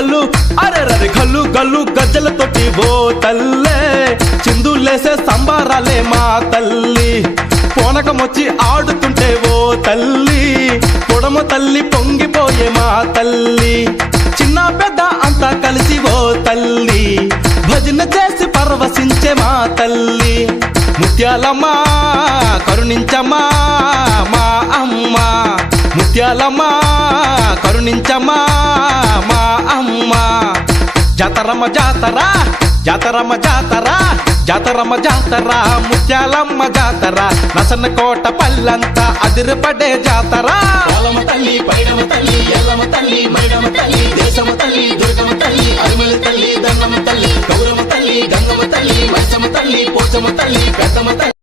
గల్లు అరెరరి గల్లు గల్లు గజ్జలతోటి ఓ తల్లే చిందులేసే సంబారాలే మా తల్లి పోనకమొచ్చి ఆడుతుంటే ఓ తల్లి పొడమ తల్లి పొంగిపోయే మా తల్లి చిన్న పెద్ద అంతా కలిసి ఓ తల్లి భజన చేసి పరవశించే మా తల్లి ముత్యాలమ్మా కరుణించమ్మా మా అమ్మ ముత్యాలమ్మా కరుణించమ్మా మా అమ్మ జాతరమ్మ జాతర జాతరమ్మ జాతర జాతరమ్మ జాతర ముత్యాలమ్మ జాతర నసన కోట పల్లంతా అదిరిపడే జాతర తల్లి పైడమ తల్లి ఎల్లమ్మ తల్లి మైడమ తల్లి దేశమ తల్లి దుర్గమ్మ తల్లి అరిమల తల్లి దంగమ్మ తల్లి గౌరమ్మ తల్లి గంగమ్మ తల్లి మైసమ్మ తల్లి పోచమ్మ తల్లి పెద్దమ్మ తల్లి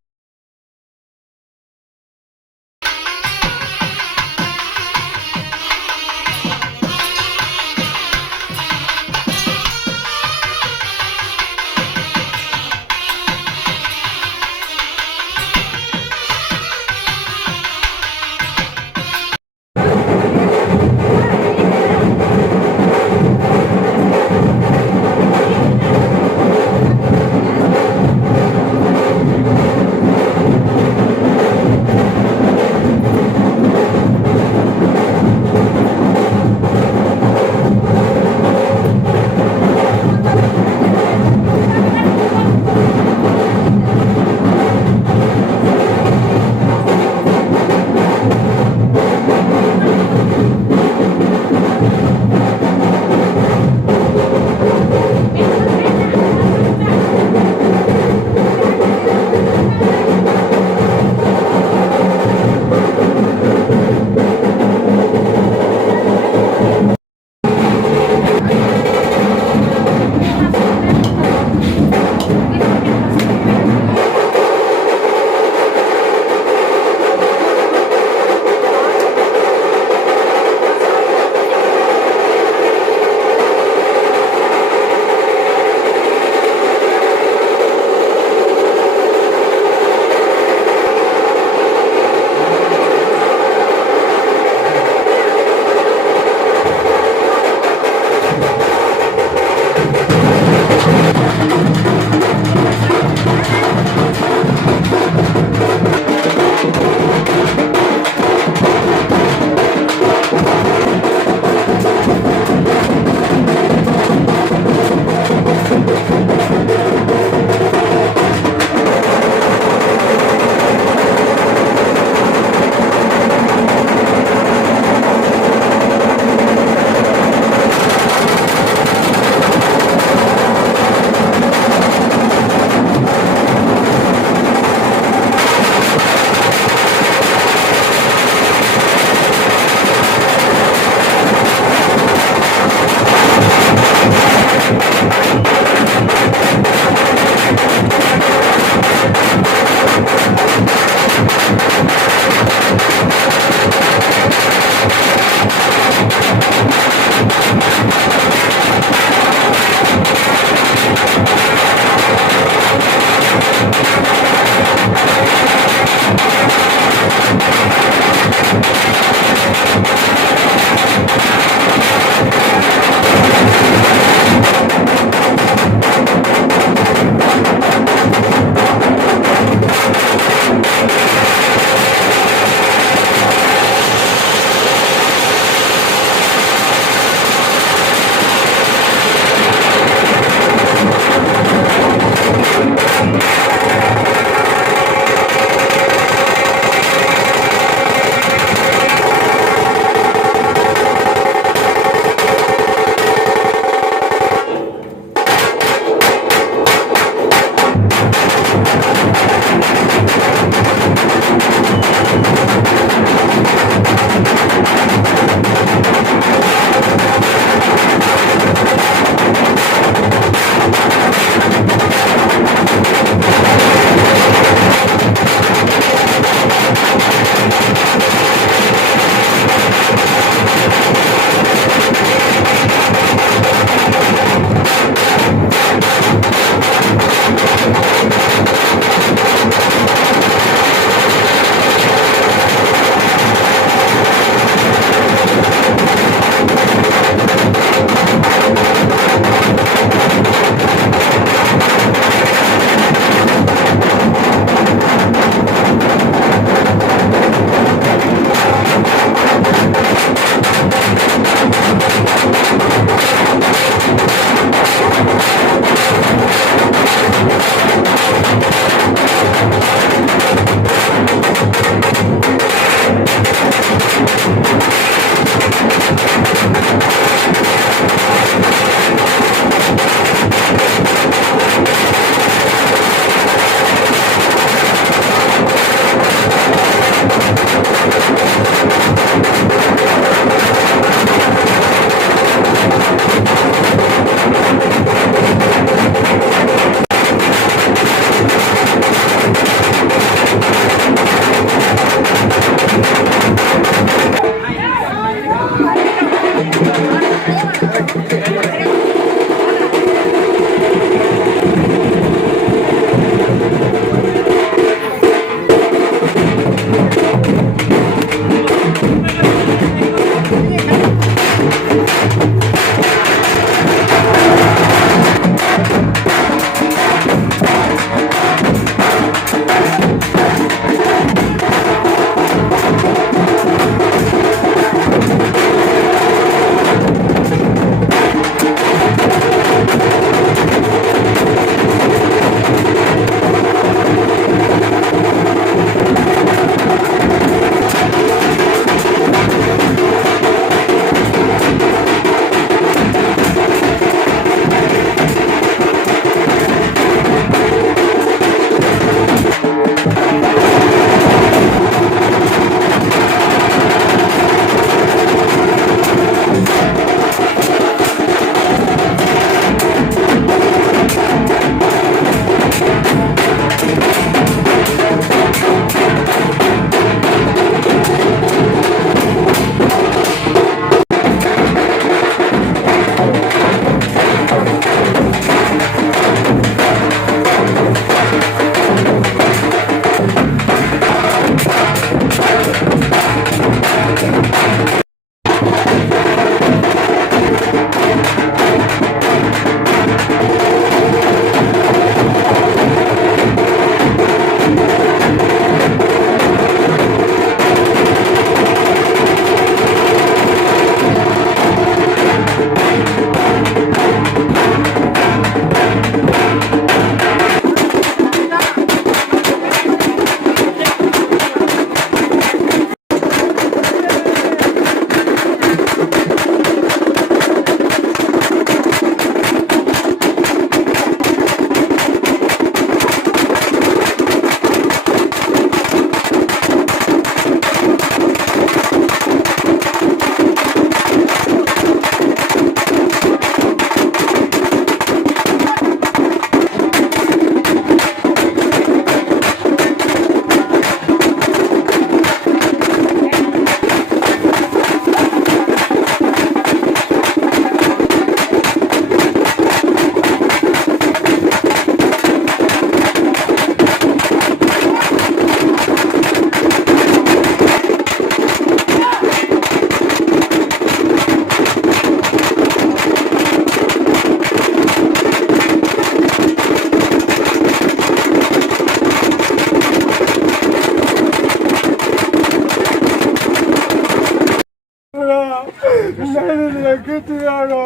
ఇచ్చినాడు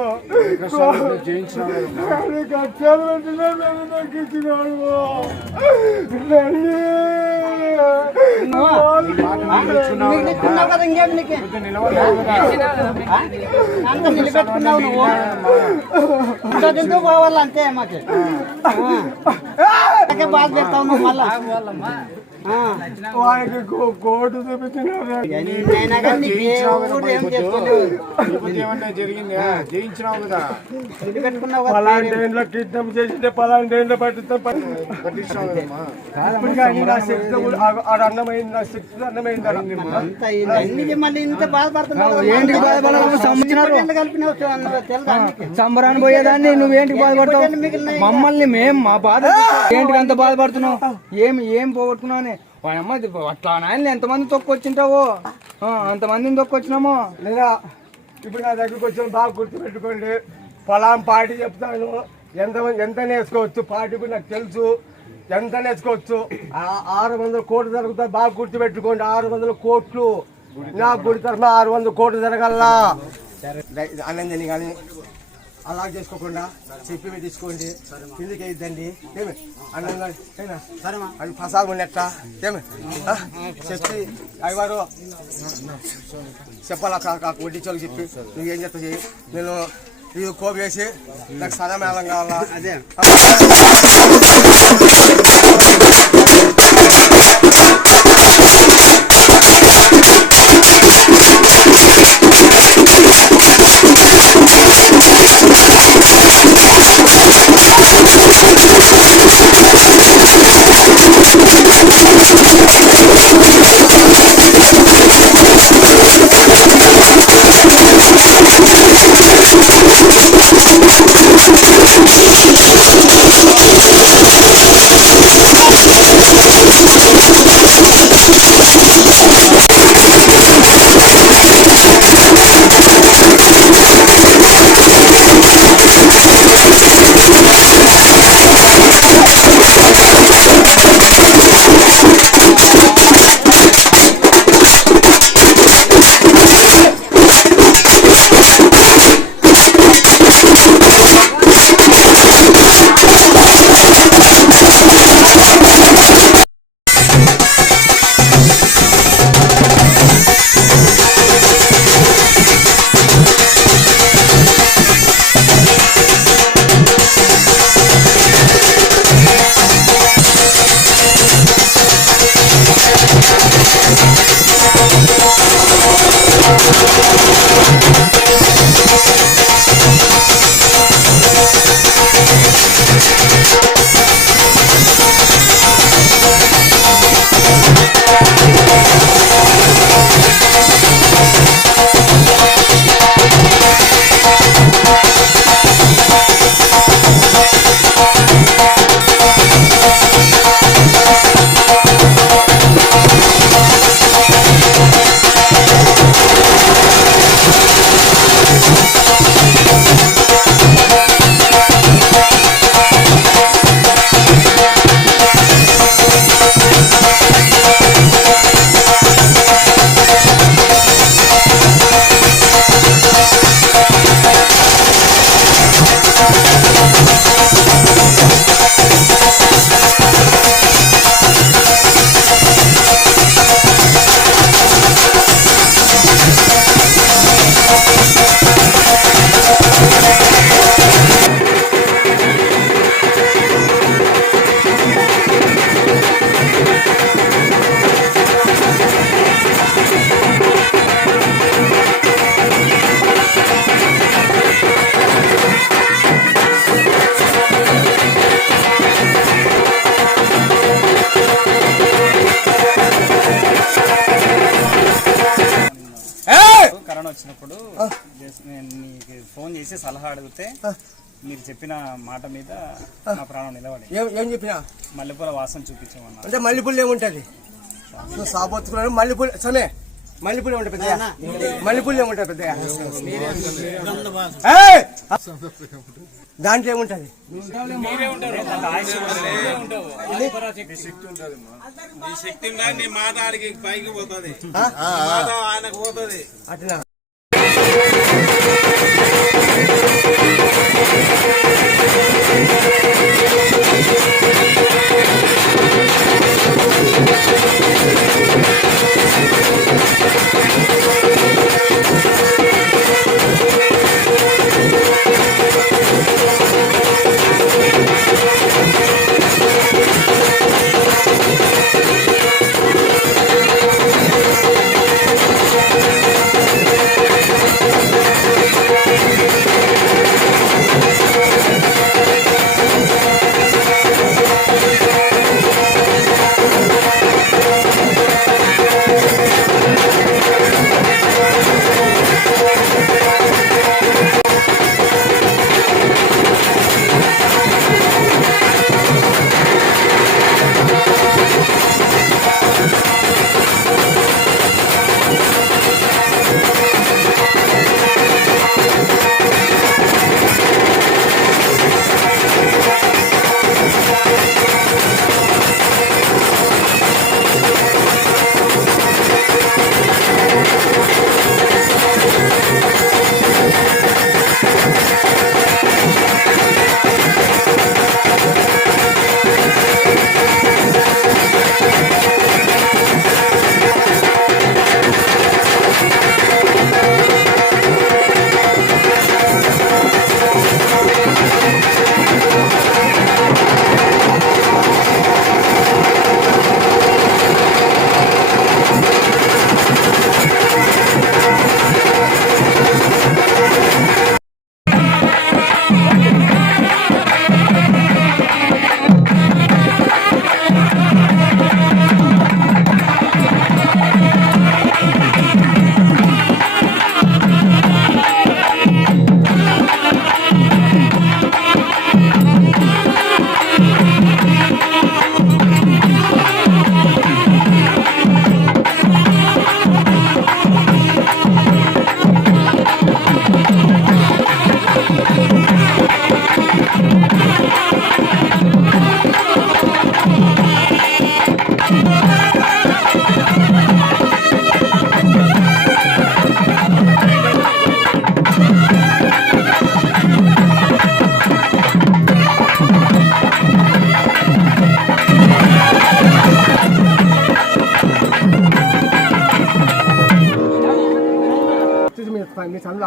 కష్టాలు పెట్టినా నాకు ఇచ్చినాడు నిలబెట్టుకున్నావు నువ్వు పోవాలి అంతే మాకు బాధ పెడతావు నువ్వు మళ్ళా వాడికి కోర్టు చూపించినారు పలాంటి ఇంట్లో కిడ్నాప్ చేసింటే పలాంటి ఇంట్లో పట్టిస్తాం అన్నమైంది నా శక్తి అన్నమైంది మళ్ళీ ఇంత బాధపడుతున్నావు సంబరాన్ని పోయేదాన్ని నువ్వేంటికి బాధపడతావు మమ్మల్ని మా బాధ ఏంటికి అంత బాధపడుతున్నావు ఏం పోగొట్టుకున్నావు అమ్మ అట్లా నాయన ఎంతమంది తొక్కొచ్చింటావో అంతమందిని తొక్కొచ్చినామో లేదా ఇప్పుడు నా దగ్గరకు వచ్చిన బాగా గుర్తుపెట్టుకోండి పొలం పార్టీ చెప్తాను ఎంత నేర్చుకోవచ్చు పార్టీ కూడా నాకు తెలుసు ఎంత నేర్చుకోవచ్చు 600 కోట్లు జరుగుతుంది బాగా గుర్తుపెట్టుకోండి 600 కోట్లు నాకు గుడి తరఫున 600 కోట్లు జరగల్లా అనందని కానీ అలా చేసుకోకుండా చెప్పి తీసుకోండి కిందికి ఇద్దండి ఏమి అన్నంగా అది ప్రసాదం ఉన్నట్ట ఏమి చెప్పి అయ్యవారు చెప్పాలా వడ్డించోళ్ళకి చెప్పి నువ్వేం చెప్తా చెయ్యి నేను ఇది కోపి వేసి నాకు సదమేళం కావాలా అదే వచ్చినప్పుడు నేను నీకు ఫోన్ చేసి సలహా అడిగితే మీరు చెప్పిన మాట మీద నా ప్రాణం నిలబడి ఏం చెప్పినా మల్లెపూల వాసన చూపించమన్నా అంటే మల్లెపూలు ఏముంటది సాబోతుకున్నాడు మల్లెపూలు సమే మల్లెపూలు ఏముంటాయి పెద్దగా మల్లెపూలు ఏముంటాయి పెద్దగా దాంట్లో ఏముంటది అట్లా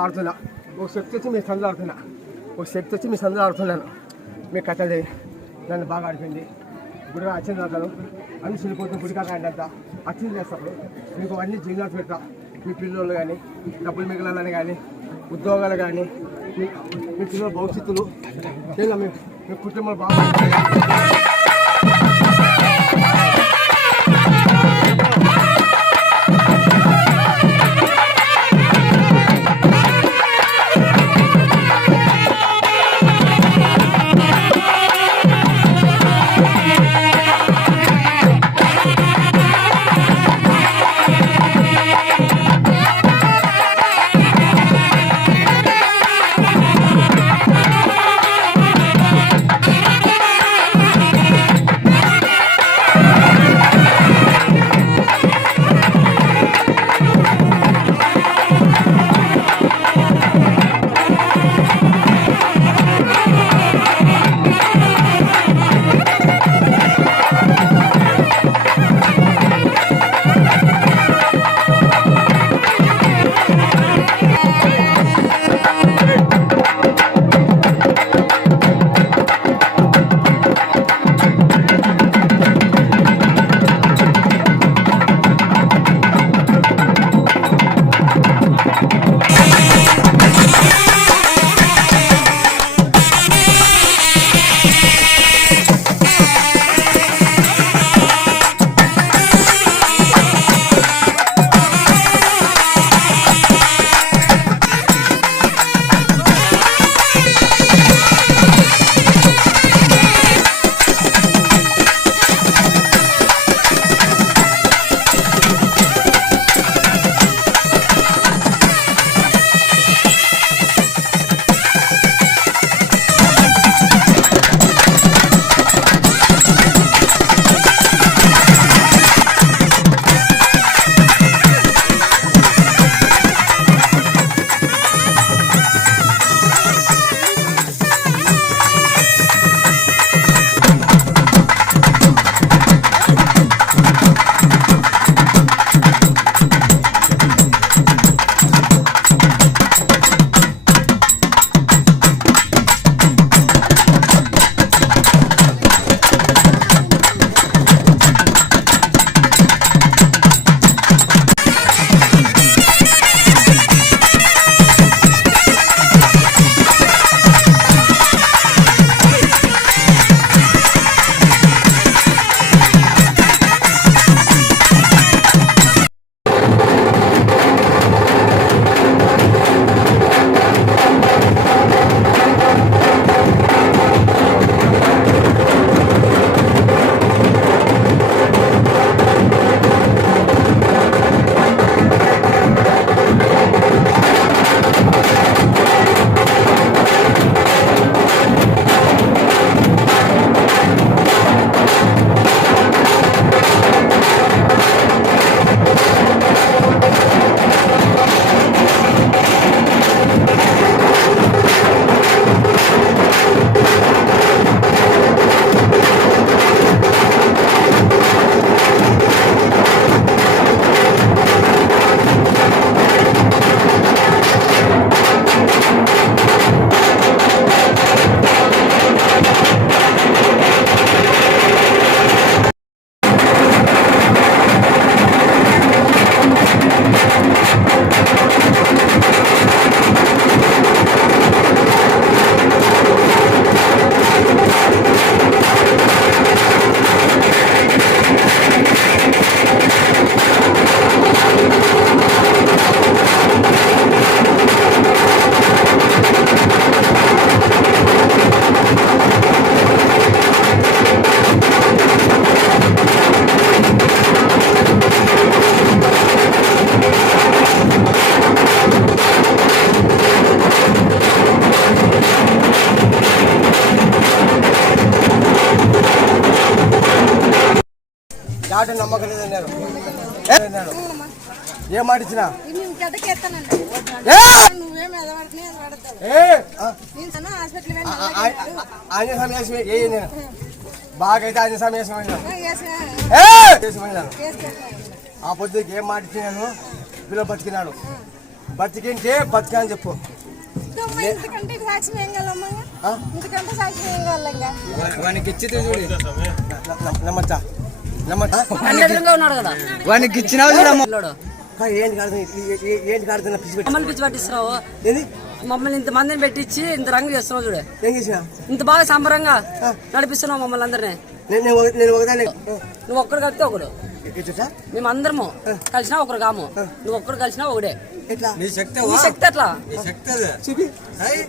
ఆడుతున్నా, ఒక శక్తి వచ్చి మీ సందులో ఆడుతున్నా, ఒక శక్తి వచ్చి మీ సందులో ఆడుతున్నాను. మీ కథది నన్ను బాగా ఆడిపోయింది. గుడిగా అచ్చింది అవుతాను అన్ని చిల్లిపోతుంది. గుడిగా కానీ అంతా అచ్చింది చేస్తారు. మీకు అన్ని జీవనాలు పెడతా. మీ పిల్లలు కానీ డబ్బులు మిగలాలని కానీ ఉద్యోగాలు కానీ మీ పిల్లల భవిష్యత్తులు మీ కుటుంబాలు బాగా ఆట నమ్మకం లేదన్నారు. ఏం మాట ఇచ్చినా ఆంజనేయ సమయాసం ఏ బాగా అయితే ఆంజనేయ సమయాసం ఆ పొద్దుకి ఏం మాట ఇచ్చినాను పిల్లలు బతికినాడు. బతికింటే బతికా అని చెప్పు. ఇంతకంటే సాక్ష్యం ఏం కావాలమ్మా? ఇంతకంటే సాక్ష్యం ఏం కావాలి? ఇంకా వానికి ఇచ్చితే చూడు, నమ్మచ్చా నమ్మచ్చా ఉన్నాడు కదా వానికి ఇచ్చినావు చూడమ్మ. ఏంటి కాడుతున్నా పిచ్చి పెట్టి మమ్మల్ని పిచ్చి పట్టిస్తున్నావు. ఏంది మమ్మల్ని ఇంత మందిని పెట్టించి ఇంత రంగు చేస్తున్నావు చూడు. ఏం చేసినా ఇంత బాగా సంబరంగా నడిపిస్తున్నావు మమ్మల్ని అందరినీ. నేను ఒకదాన్ని నువ్వు ఒక్కడు కలిపితే ఒకడు, ఎట్లా మేము అందరము కలిసినా ఒకరు కాము. నువ్వు ఒక్కడు కలిసినా ఒకడే. ఎట్లా నీ శక్తి ఎట్లా? చూపి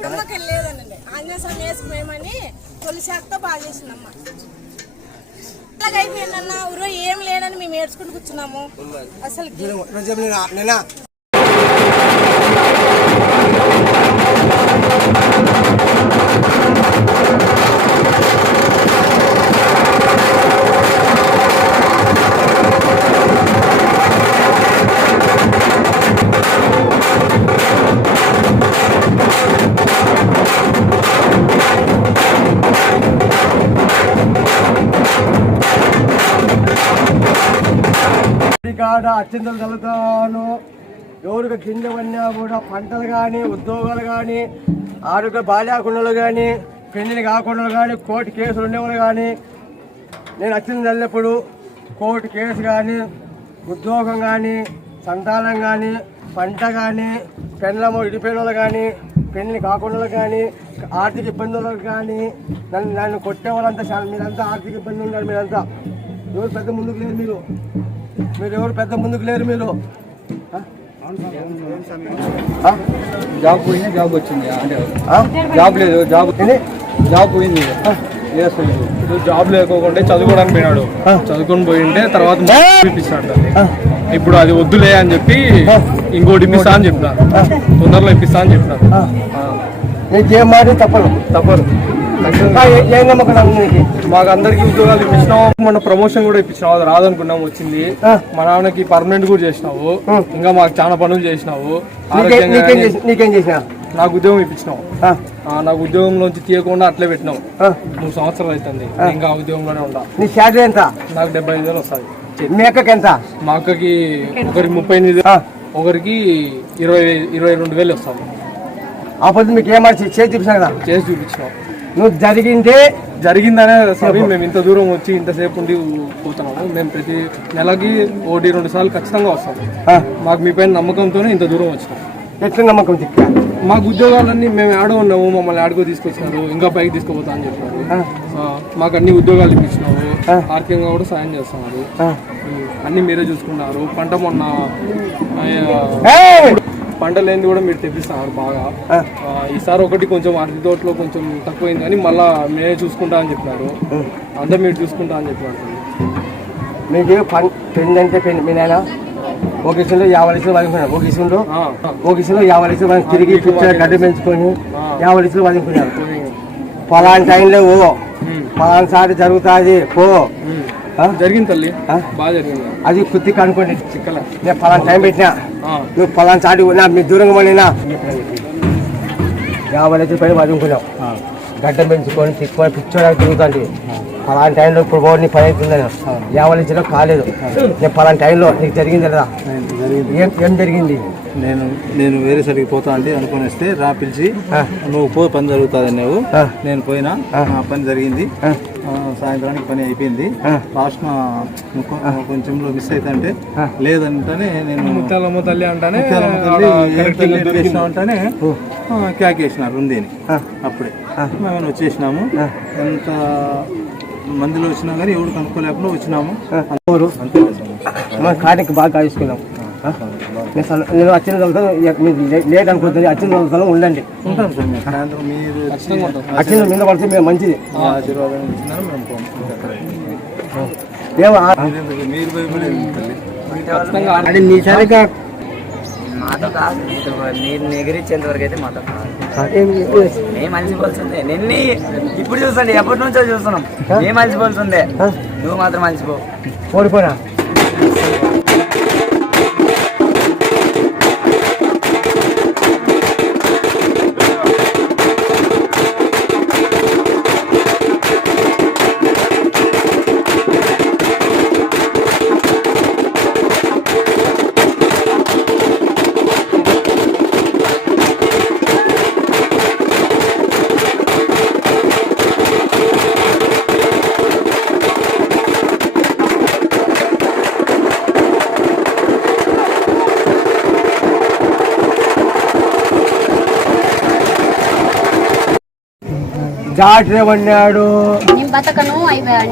నమ్మకం లేదనండి. ఆంజనేయ స్వామి వేసుకునేమని తొలిశాఖతో బాగా చేసిందమ్మా. అలాగైపోయిందన్న ఊరో ఏం లేదని మేము ఏడ్చుకుంటూ కూర్చున్నాము. అసలు నేనా కాడ అత్యంతలు చల్లుతాను. ఎవరికి కింద పడినా కూడా పంటలు కానీ ఉద్యోగాలు కానీ ఆరోగ్య బాల్యాకుండలు కానీ పెళ్లిని కాకుండా కానీ కోర్టు కేసులు ఉండేవాళ్ళు కానీ నేను అత్యంత చల్లినప్పుడు కోర్టు కేసు కానీ ఉద్యోగం కానీ సంతానం కానీ పంట కానీ పెళ్ళము ఇడిపోయిన వాళ్ళు కానీ పెళ్లి కాకుండా కానీ ఆర్థిక ఇబ్బందులకు కానీ నన్ను కొట్టేవాళ్ళంతా మీరంతా ఆర్థిక ఇబ్బంది ఉన్నారు. మీరంతా ఎవరు పెద్ద ముందుకు లేరు. మీరు ఎవరు పెద్ద ముందుకు లేరు. మీరు జాబ్ పోయింది, జాబ్ వచ్చింది అంటే జాబ్ లేదు, జాబ్ పోయింది. జాబ్ లేకోకుండా చదువుకోవడానికి పోయినాడు. చదువుకొని పోయింటే తర్వాత ఇప్పిస్తాడు. ఇప్పుడు అది వద్దులే అని చెప్పి ఇంకోటి ఇప్పిస్తా అని చెప్పినారు. తొందరలో ఇప్పిస్తా అని చెప్పినారు. ఏం మాట తప్పదు. మాకు అందరికి ఉద్యోగాలు ఇప్పించినావు. మొన్న ప్రమోషన్ కూడా ఇప్పించినావు. అది రాదనుకున్నాం, వచ్చింది. మా నాన్నకి పర్మనెంట్ కూడా చేసినావు. ఇంకా మాకు చాలా పనులు చేసినావు. నీకేం చేసినా? నాకు ఉద్యోగం ఇప్పించినావు. నాకు ఉద్యోగంలోంచి తీయకుండా అట్లే పెట్టినావు. 3 సంవత్సరాలు అవుతుంది. ఇంకా ఉద్యోగంలోనే ఉండా. నీ శాలరీ ఎంత? నాకు 75,000 వస్తుంది. మీ అక్కకి ఎంత? మా అక్కకి ఒకరికి 38, ఒకరికి 22,000 వస్తుంది. ఆ పొద్దు మీకు ఏమర్చి చేసి చూపించినా కదా? చేసి చూపించినావు. నువ్వు జరిగిందనే స్వామి మేము ఇంత దూరం వచ్చి ఇంతసేపు ఉండి పోతున్నాము. మేము ప్రతి నెలకి 1-2 సార్లు ఖచ్చితంగా వస్తాము. మాకు మీ పైన నమ్మకంతోనే ఇంత దూరం వచ్చినాం. ఎట్లా నమ్మకం? మాకు ఉద్యోగాలన్నీ మేము ఆడో ఉన్నాము. మమ్మల్ని ఆడుకో తీసుకొచ్చినారు. ఇంకా పైకి తీసుకుపోతా అని చెప్పారు. మాకు అన్ని ఉద్యోగాలు ఇప్పించినారు. ఆర్థికంగా కూడా సాయం చేస్తున్నారు. అన్ని మీరే చూసుకున్నారు. పంట లేనిది కూడా మీరు తెప్పిస్తున్నారు బాగా. ఈసారి ఒకటి కొంచెం అరటి తోటలో కొంచెం తక్కువైంది కానీ మళ్ళా మేమే చూసుకుంటా అని చెప్పినారు. అంతా మీరు చూసుకుంటా అని చెప్పినారు. మీకు పెళ్లి అంటే పెళ్లి మీ నాయన ఒక ఇసులో 50 లక్షలు వదులుకున్నారు. ఒక ఇసులో 50 లక్షలు మనం తిరిగి గడ్డ పెంచుకొని 50 లక్షలు వదులుకున్నారు. పలానా టైంలో పలానా సారి జరుగుతుంది పో. జరిగింది తల్లి, బాగా జరిగింది. అది కుత్తి కనుకోండి. నేను పలానా టైం పెట్టినా, నువ్వు పలానా చాటి మీ దూరంగా పడినా 50 లక్షల పైన వదులుకున్నావు. గడ్డ పెంచుకొని తిక్కుని పిచ్చోడానికి తిరుగుతాంటి. పలానా టైంలో ఇప్పుడు నీ పని అవుతుంది. 50 లక్షలు కాలేదు. నేను పలానా టైంలో నీకు జరిగింది కదా? ఏం జరిగింది? నేను వేరే సరికి పోతా అంటే అనుకుని వస్తే పిలిచి నువ్వు పో, పని జరుగుతుంది అన్నావు. నేను పోయినా, పని జరిగింది. సాయంత్రానికి పని అయిపోయింది. లాస్ట్ కొంచెంలో మిస్ అవుతుంటే లేదంటేనే నేను ముత్యాలమ్మ తల్లి అంటానే అంటేనే క్యాకేసినారు ఉందేని. అప్పుడే మేము వచ్చేసినాము. ఎంత మందిలో వచ్చినా కానీ ఎవరు కనుక్కోలేకుండా వచ్చినాము. కాటికి బాగా కాల్చుకున్నాం. నేను వచ్చిన లేట్ అనుకుంటుంది. వచ్చిన రోజుల్లో ఉండండి. ఉంటాం సార్. మేము సాయంత్రం మీరు వచ్చిన మీద పడితే మేము మంచిది. ఆశీర్వాదం ఇచ్చినారు. మేము మీరు భయపడేది అది నీ సరిగా మాతో కాదు. మీరు ఎగిరించేంత వరకు అయితే మాతో కాదు. మేము మలిసిపోతుందే. నిన్ను ఇప్పుడు చూసండి, ఎప్పటి నుంచో చూస్తున్నాం. మేము మలిసిపోతుందే, నువ్వు మాత్రం మలిసిపో. ఓడిపోయినా డాక్టర్ ఏమన్నాడు? నేను బతకను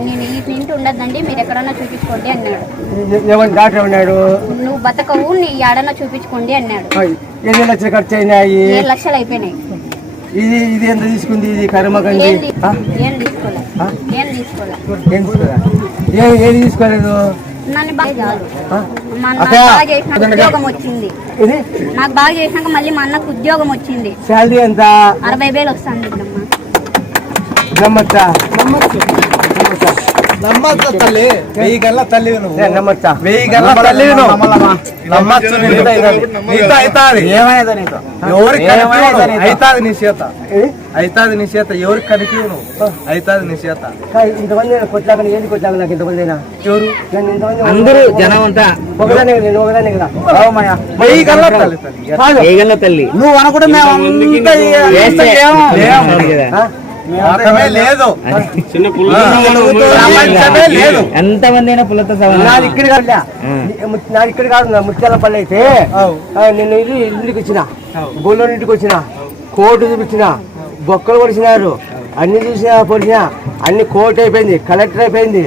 నేను ఈ ఇంటి ఉండద్దండి, మీరు ఎక్కడన్నా చూపించుకోండి అన్నాడు. ఏమని డాక్టర్ ఏమన్నాడు? నువ్వు బతకవు, నీ ఏడన్నా చూపించుకోండి అన్నాడు. ఎన్ని లక్షలు ఖర్చు అయినాయి? 7 లక్షలు అయిపోయినాయి. ఇది ఎంత తీసుకుంది? ఇది కర్మకండి ఏం తీసుకోలేదు. ఏం తీసుకోలేదు. నన్ను బాగా చేసినాక ఉద్యోగం వచ్చింది. నాకు బాగా చేసినాక మళ్ళీ మా అన్నకు ఉద్యోగం వచ్చింది. శాలరీ ఎంత? 60,000 వస్తుంది. నమ్మచ్చా? నమ్మచ్చ తల్లి, 1000 గల్లా తల్లి నమ్మచ్చా? 1000 గల్లా తల్లి నమ్మచ్చు. ఏమైనా నీతో ఎవరికి అవుతుంది నీ చేత, అవుతుంది నీ చేత, ఎవరికి కనిపించు నువ్వు, అవుతుంది నీ చేత. ఇంతమంది కొట్లాక ఏంటి కొట్లాక నాకు ఇంతమంది అయినా ఎవరు అందరూ జనం అంతా ఒకదాన్ని నేను ఒకదాన్ని కదా. 1000 గల్లా తల్లి, 1000 గల్లా తల్లి. నువ్వు అనుకుంటే లేదు, ఎంతమంది అయినా పుల్లతో నాది ఇక్కడ కాదు, ముత్యాలపల్లి అయితే నేను ఇంటికి వచ్చిన, గోళ్ళ ఇంటికి వచ్చిన, కోర్టు చూపించిన, బొక్కలు పొడిచినారు, అన్ని చూసినా పొడిచినా అన్ని కోర్టు అయిపోయింది, కలెక్టర్ అయిపోయింది.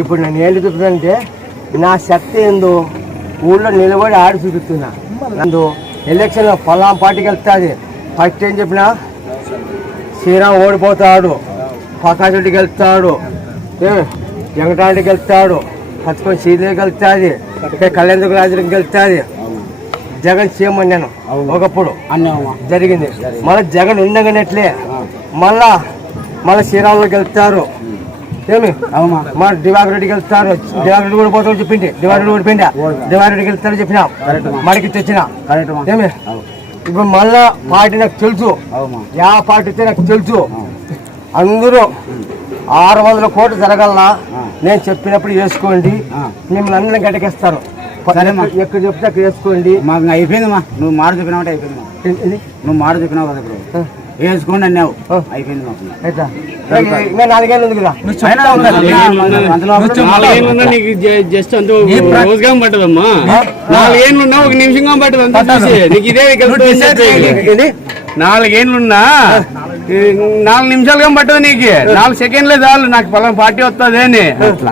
ఇప్పుడు నన్ను ఏళ్ళు చూపుతుందంటే నా శక్తి ఏందో ఊళ్ళో నిలబడి ఆడి చూపిస్తున్నా. నందు ఎలక్షన్ పలాం పార్టీకి వెళ్తుంది. ఫస్ట్ ఏం చెప్పినా, శ్రీరామ్ ఓడిపోతాడు, ప్రకాష్ రెడ్డికి వెళ్తాడు, వెంకటారెడ్డికి వెళ్తాడు, పచ్చుకొని శ్రీదేవికి వెళ్తుంది, కళ్యాణ రాజుకి వెళ్తుంది, జగన్ సీఎం అన్నాను ఒకప్పుడు జరిగింది. మళ్ళీ జగన్ ఉండగానట్లే మళ్ళా శ్రీరాములకు వెళ్తారు, ఏమి మన దివాకర్ రెడ్డికి వెళ్తారు, దివాకర్ రెడ్డి కూడా పోతాడు చెప్పింది, దివాకర్ రెడ్డి ఓడిపోయిందా, దివాకర్ రెడ్డికి వెళ్తారు చెప్పినా, మడికి తెచ్చిన ఏమి. ఇప్పుడు మళ్ళా పార్టీ నాకు తెలుసు, యా పార్టీ అయితే నాకు తెలుసు. అందరూ 600 కోట్లు జరగల్లా, నేను చెప్పినప్పుడు వేసుకోండి, మిమ్మల్ని అందరం గడ్డకేస్తారు. ఎక్కడ చెప్తే అక్కడ వేసుకోండి. మాకు అయిపోయిందమ్మా, నువ్వు మాట చెప్పినావు అయిపోయింది, నువ్వు మాట చెప్పినావు కదా ఇప్పుడు వేసుకోండి అన్నావు, అయిపోయింది మాకు. 4 ఏళ్ళు ఉంది కదా, జస్ట్ అంత రోజుగా పట్టదమ్మా, 4 ఏళ్ళున్నా 1 నిమిషంగా పట్టదు అంతా చూసి నీకు ఇదే 4 ఏళ్ళున్నా 4 నిమిషాలుగా పట్టదు నీకు, 4 సెకండ్లే చాలు నాకు పలానా పార్టీ వస్తుంది అని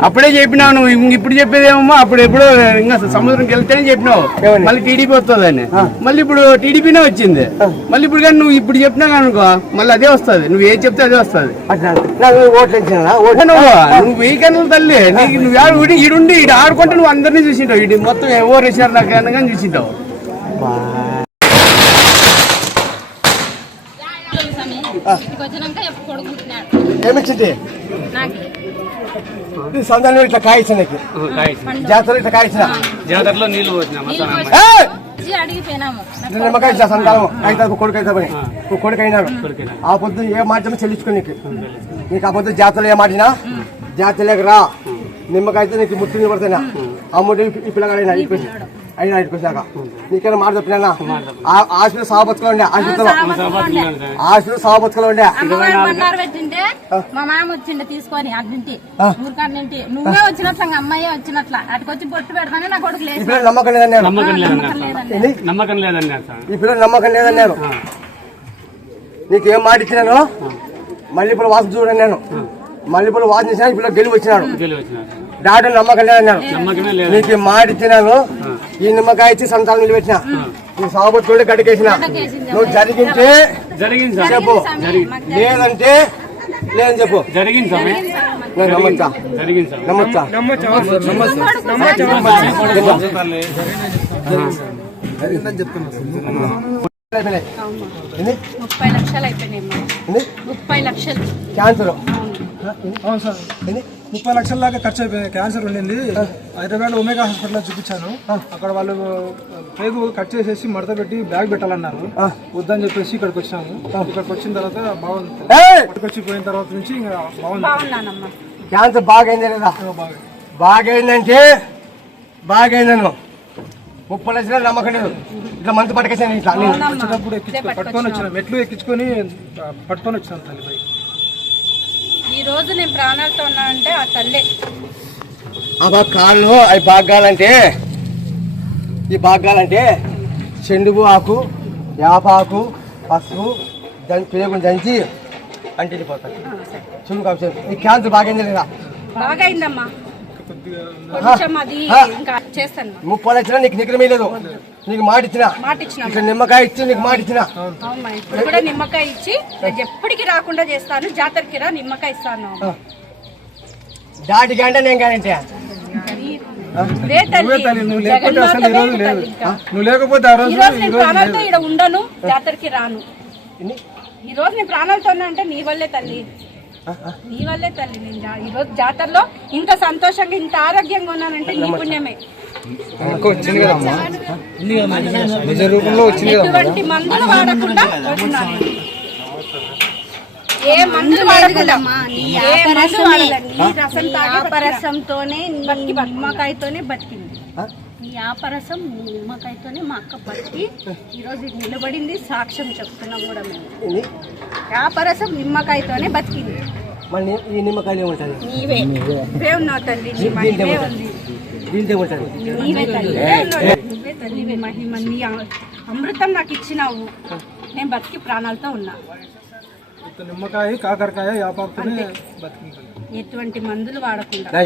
అప్పుడే చెప్పినావు. నువ్వు ఇప్పుడు చెప్పేదేమో అప్పుడు ఎప్పుడో ఇంకా సముద్రంకి వెళ్తేనే చెప్పినావు మళ్ళీ టీడీపీ వస్తుంది అని, మళ్ళీ ఇప్పుడు టీడీపీనే వచ్చింది. మళ్ళీ ఇప్పుడు కానీ నువ్వు ఇప్పుడు చెప్పినా అనుకో మళ్ళీ అదే వస్తుంది, నువ్వు ఏం చెప్తే అదే వస్తుంది. నువ్వు వీకెండ్ల తల్లి, నీకు నువ్వు ఈడుండి ఇటు ఆడుకుంటే నువ్వు అందరినీ చూసింటావు, ఇటు మొత్తం ఎవరు వేసారు నాకు అనగానే చూసింటావు. ఏమిచ్చింది సందాన్ని ఇట్లా కాయించా, నీకు జాతర ఇట్లా కాయించిన, జాతరలో నీళ్ళు నిమ్మకాయ ఇచ్చా సంతానం అయితే కొడుకు అయితే పని కొడుకు అయినాడు. ఆ పొద్దు ఏ మాధ్యమం చెల్లించుకుని నీకు ఆ పొద్దు జాతరలో ఏ మాటినా జాతరలోకి రా, నిమ్మకాయ నీకు ముట్టు పడుతున్నా, ఆ ముట్టు ఈ పిల్లగాడైనా అయినా ఇటుకు వచ్చాక నీకైనా మాట చెప్పినా ఆశలు సాబతులు ఉండే, ఆశలు సాబతులు ఉండే. మా మామ వచ్చిండే తీసుకొని అడ్డింటి ఊరికాడింటి, నువ్వే వచ్చినట్లు అమ్మాయి వచ్చినట్ల అటుకొచ్చి బొట్టు పెడతానే నా కొడుకు లేదు. ఇప్పుడు నమ్మకం లేదన్నారు, నమ్మకం లేదన్నారు, ఇప్పుడు నమ్మకం లేదన్నారు. నీకేం మాట ఇచ్చినాను, మళ్ళీ ఇప్పుడు వాసన చూడండి, నేను మళ్ళీ ఇప్పుడు వాసన చేసినా ఇప్పుడు గెలి వచ్చినాడు, డాక్టర్ నమ్మకం లేదన్నారు. నీకు మాట ఇచ్చినాను, ఈ నిమ్మకాయ ఇచ్చి సంతానం నిలబెట్టినా, ఈ సాబొత్తుడు గడికేసిన, నువ్వు జరిగింటే చెప్పు, లేదంటే లేదని చెప్పు. జరిగింది నమ్మచ్చా నమ్మచ్చా చెప్తున్నా 30 లక్షలు అయిపోయినాయి. 30 లక్షలు క్యాన్సర్. అవును సార్, 30 లక్షల దాకా ఖర్చు అయిపోయింది. క్యాన్సర్ ఉండింది, హైదరాబాద్ ఒమేగా హాస్పిటల్లో చూపించాను. అక్కడ వాళ్ళు పేగు కట్ చేసేసి మడత పెట్టి బ్యాగ్ పెట్టాలన్నారు, వద్దని చెప్పేసి ఇక్కడికి వచ్చినాము. ఇక్కడికి వచ్చిన తర్వాత బాగుంది, ఇక్కడికి వచ్చి పోయిన తర్వాత నుంచి ఇంకా బాగుంది. క్యాన్సర్ బాగైంది లేదా? బాగైందంటే బాగైందను 30 లక్షలు నమ్మకం లేదు. ఇట్లా మంత్ పట్టుకొచ్చాను, ఇట్లా వచ్చేటప్పుడు పట్టుకొని వచ్చిన మెట్లు ఎక్కించుకొని పట్టుకొని వచ్చినాను తల్లి. ఈ రోజు నేను ప్రాణాలతో ఉన్నానంటే ఆ తల్లే. ఆ కాళ్ళు అవి బాగాలంటే, ఈ బాగాలంటే చెండుగు ఆకు, యాపాకు, పసుపు పేగులు దంచి అంటే వెళ్ళిపోతాను చూడు కావచ్చు నీ క్యాన్సర్ బాగైంది లేదా బాగా అయిందమ్మా కొంచెం అది ఇంకా చేస్తాను 30 వచ్చినా నీకు నిగ్రహమే లేదు నీకు మాట ఇచ్చిన ఇక్కడ నిమ్మకాయ ఇచ్చి నీకు మాట ఇచ్చిన అవునమ్మా ఇప్పుడు కూడా నిమ్మకాయ ఇచ్చి ఎప్పటికి రాకుండా చేస్తాను జాతరకి రా నిమ్మకాయ ఇస్తాను దాటి గంట నేను కానంటే నువ్వు లేకపోతే ఆ రోజు నేను ప్రాణాలతో ఇక్కడ ఉండను జాతరకి రాను ఈ రోజు నేను ప్రాణాలతో ఉన్నా అంటే నీ వల్లే తల్లి నీ వల్లే తల్లి నేను ఈ రోజు జాతరలో ఇంత సంతోషంగా ఇంత ఆరోగ్యంగా ఉన్నానంటే నీ పుణ్యమే వచ్చింది కదమ్మా నిజ రూపంలో వచ్చింది ఎటువంటి మందులు వాడకుండా వచ్చినాను ఏ మందులు వాడకూడదమ్మా ఆపరసంతోనే నిమ్మకాయతోనే బతికింది ఈ ఆపరసం నిమ్మకాయతోనే మా అక్క బతికి ఈరోజు నిలబడింది సాక్ష్యం చెప్తున్నాం కూడా మేము ఆపరసం నిమ్మకాయతోనే బతికింది మళ్ళీ ఈ నిమ్మకాయలు ఏముంటుంది నీవే ఉన్నావు తల్లి నీ మహిమే ఉంది దీంతో ఉంటుంది నీవే తల్లి నువ్వే తల్లి మహిమ నీ అమృతం నాకు ఇచ్చినావు నేను బతికి ప్రాణాలతో ఉన్నా నిమ్మకాయ కాకరకాయ వ్యాపారతోనే బతికింది ఎటువంటి మందులు వాడకుండా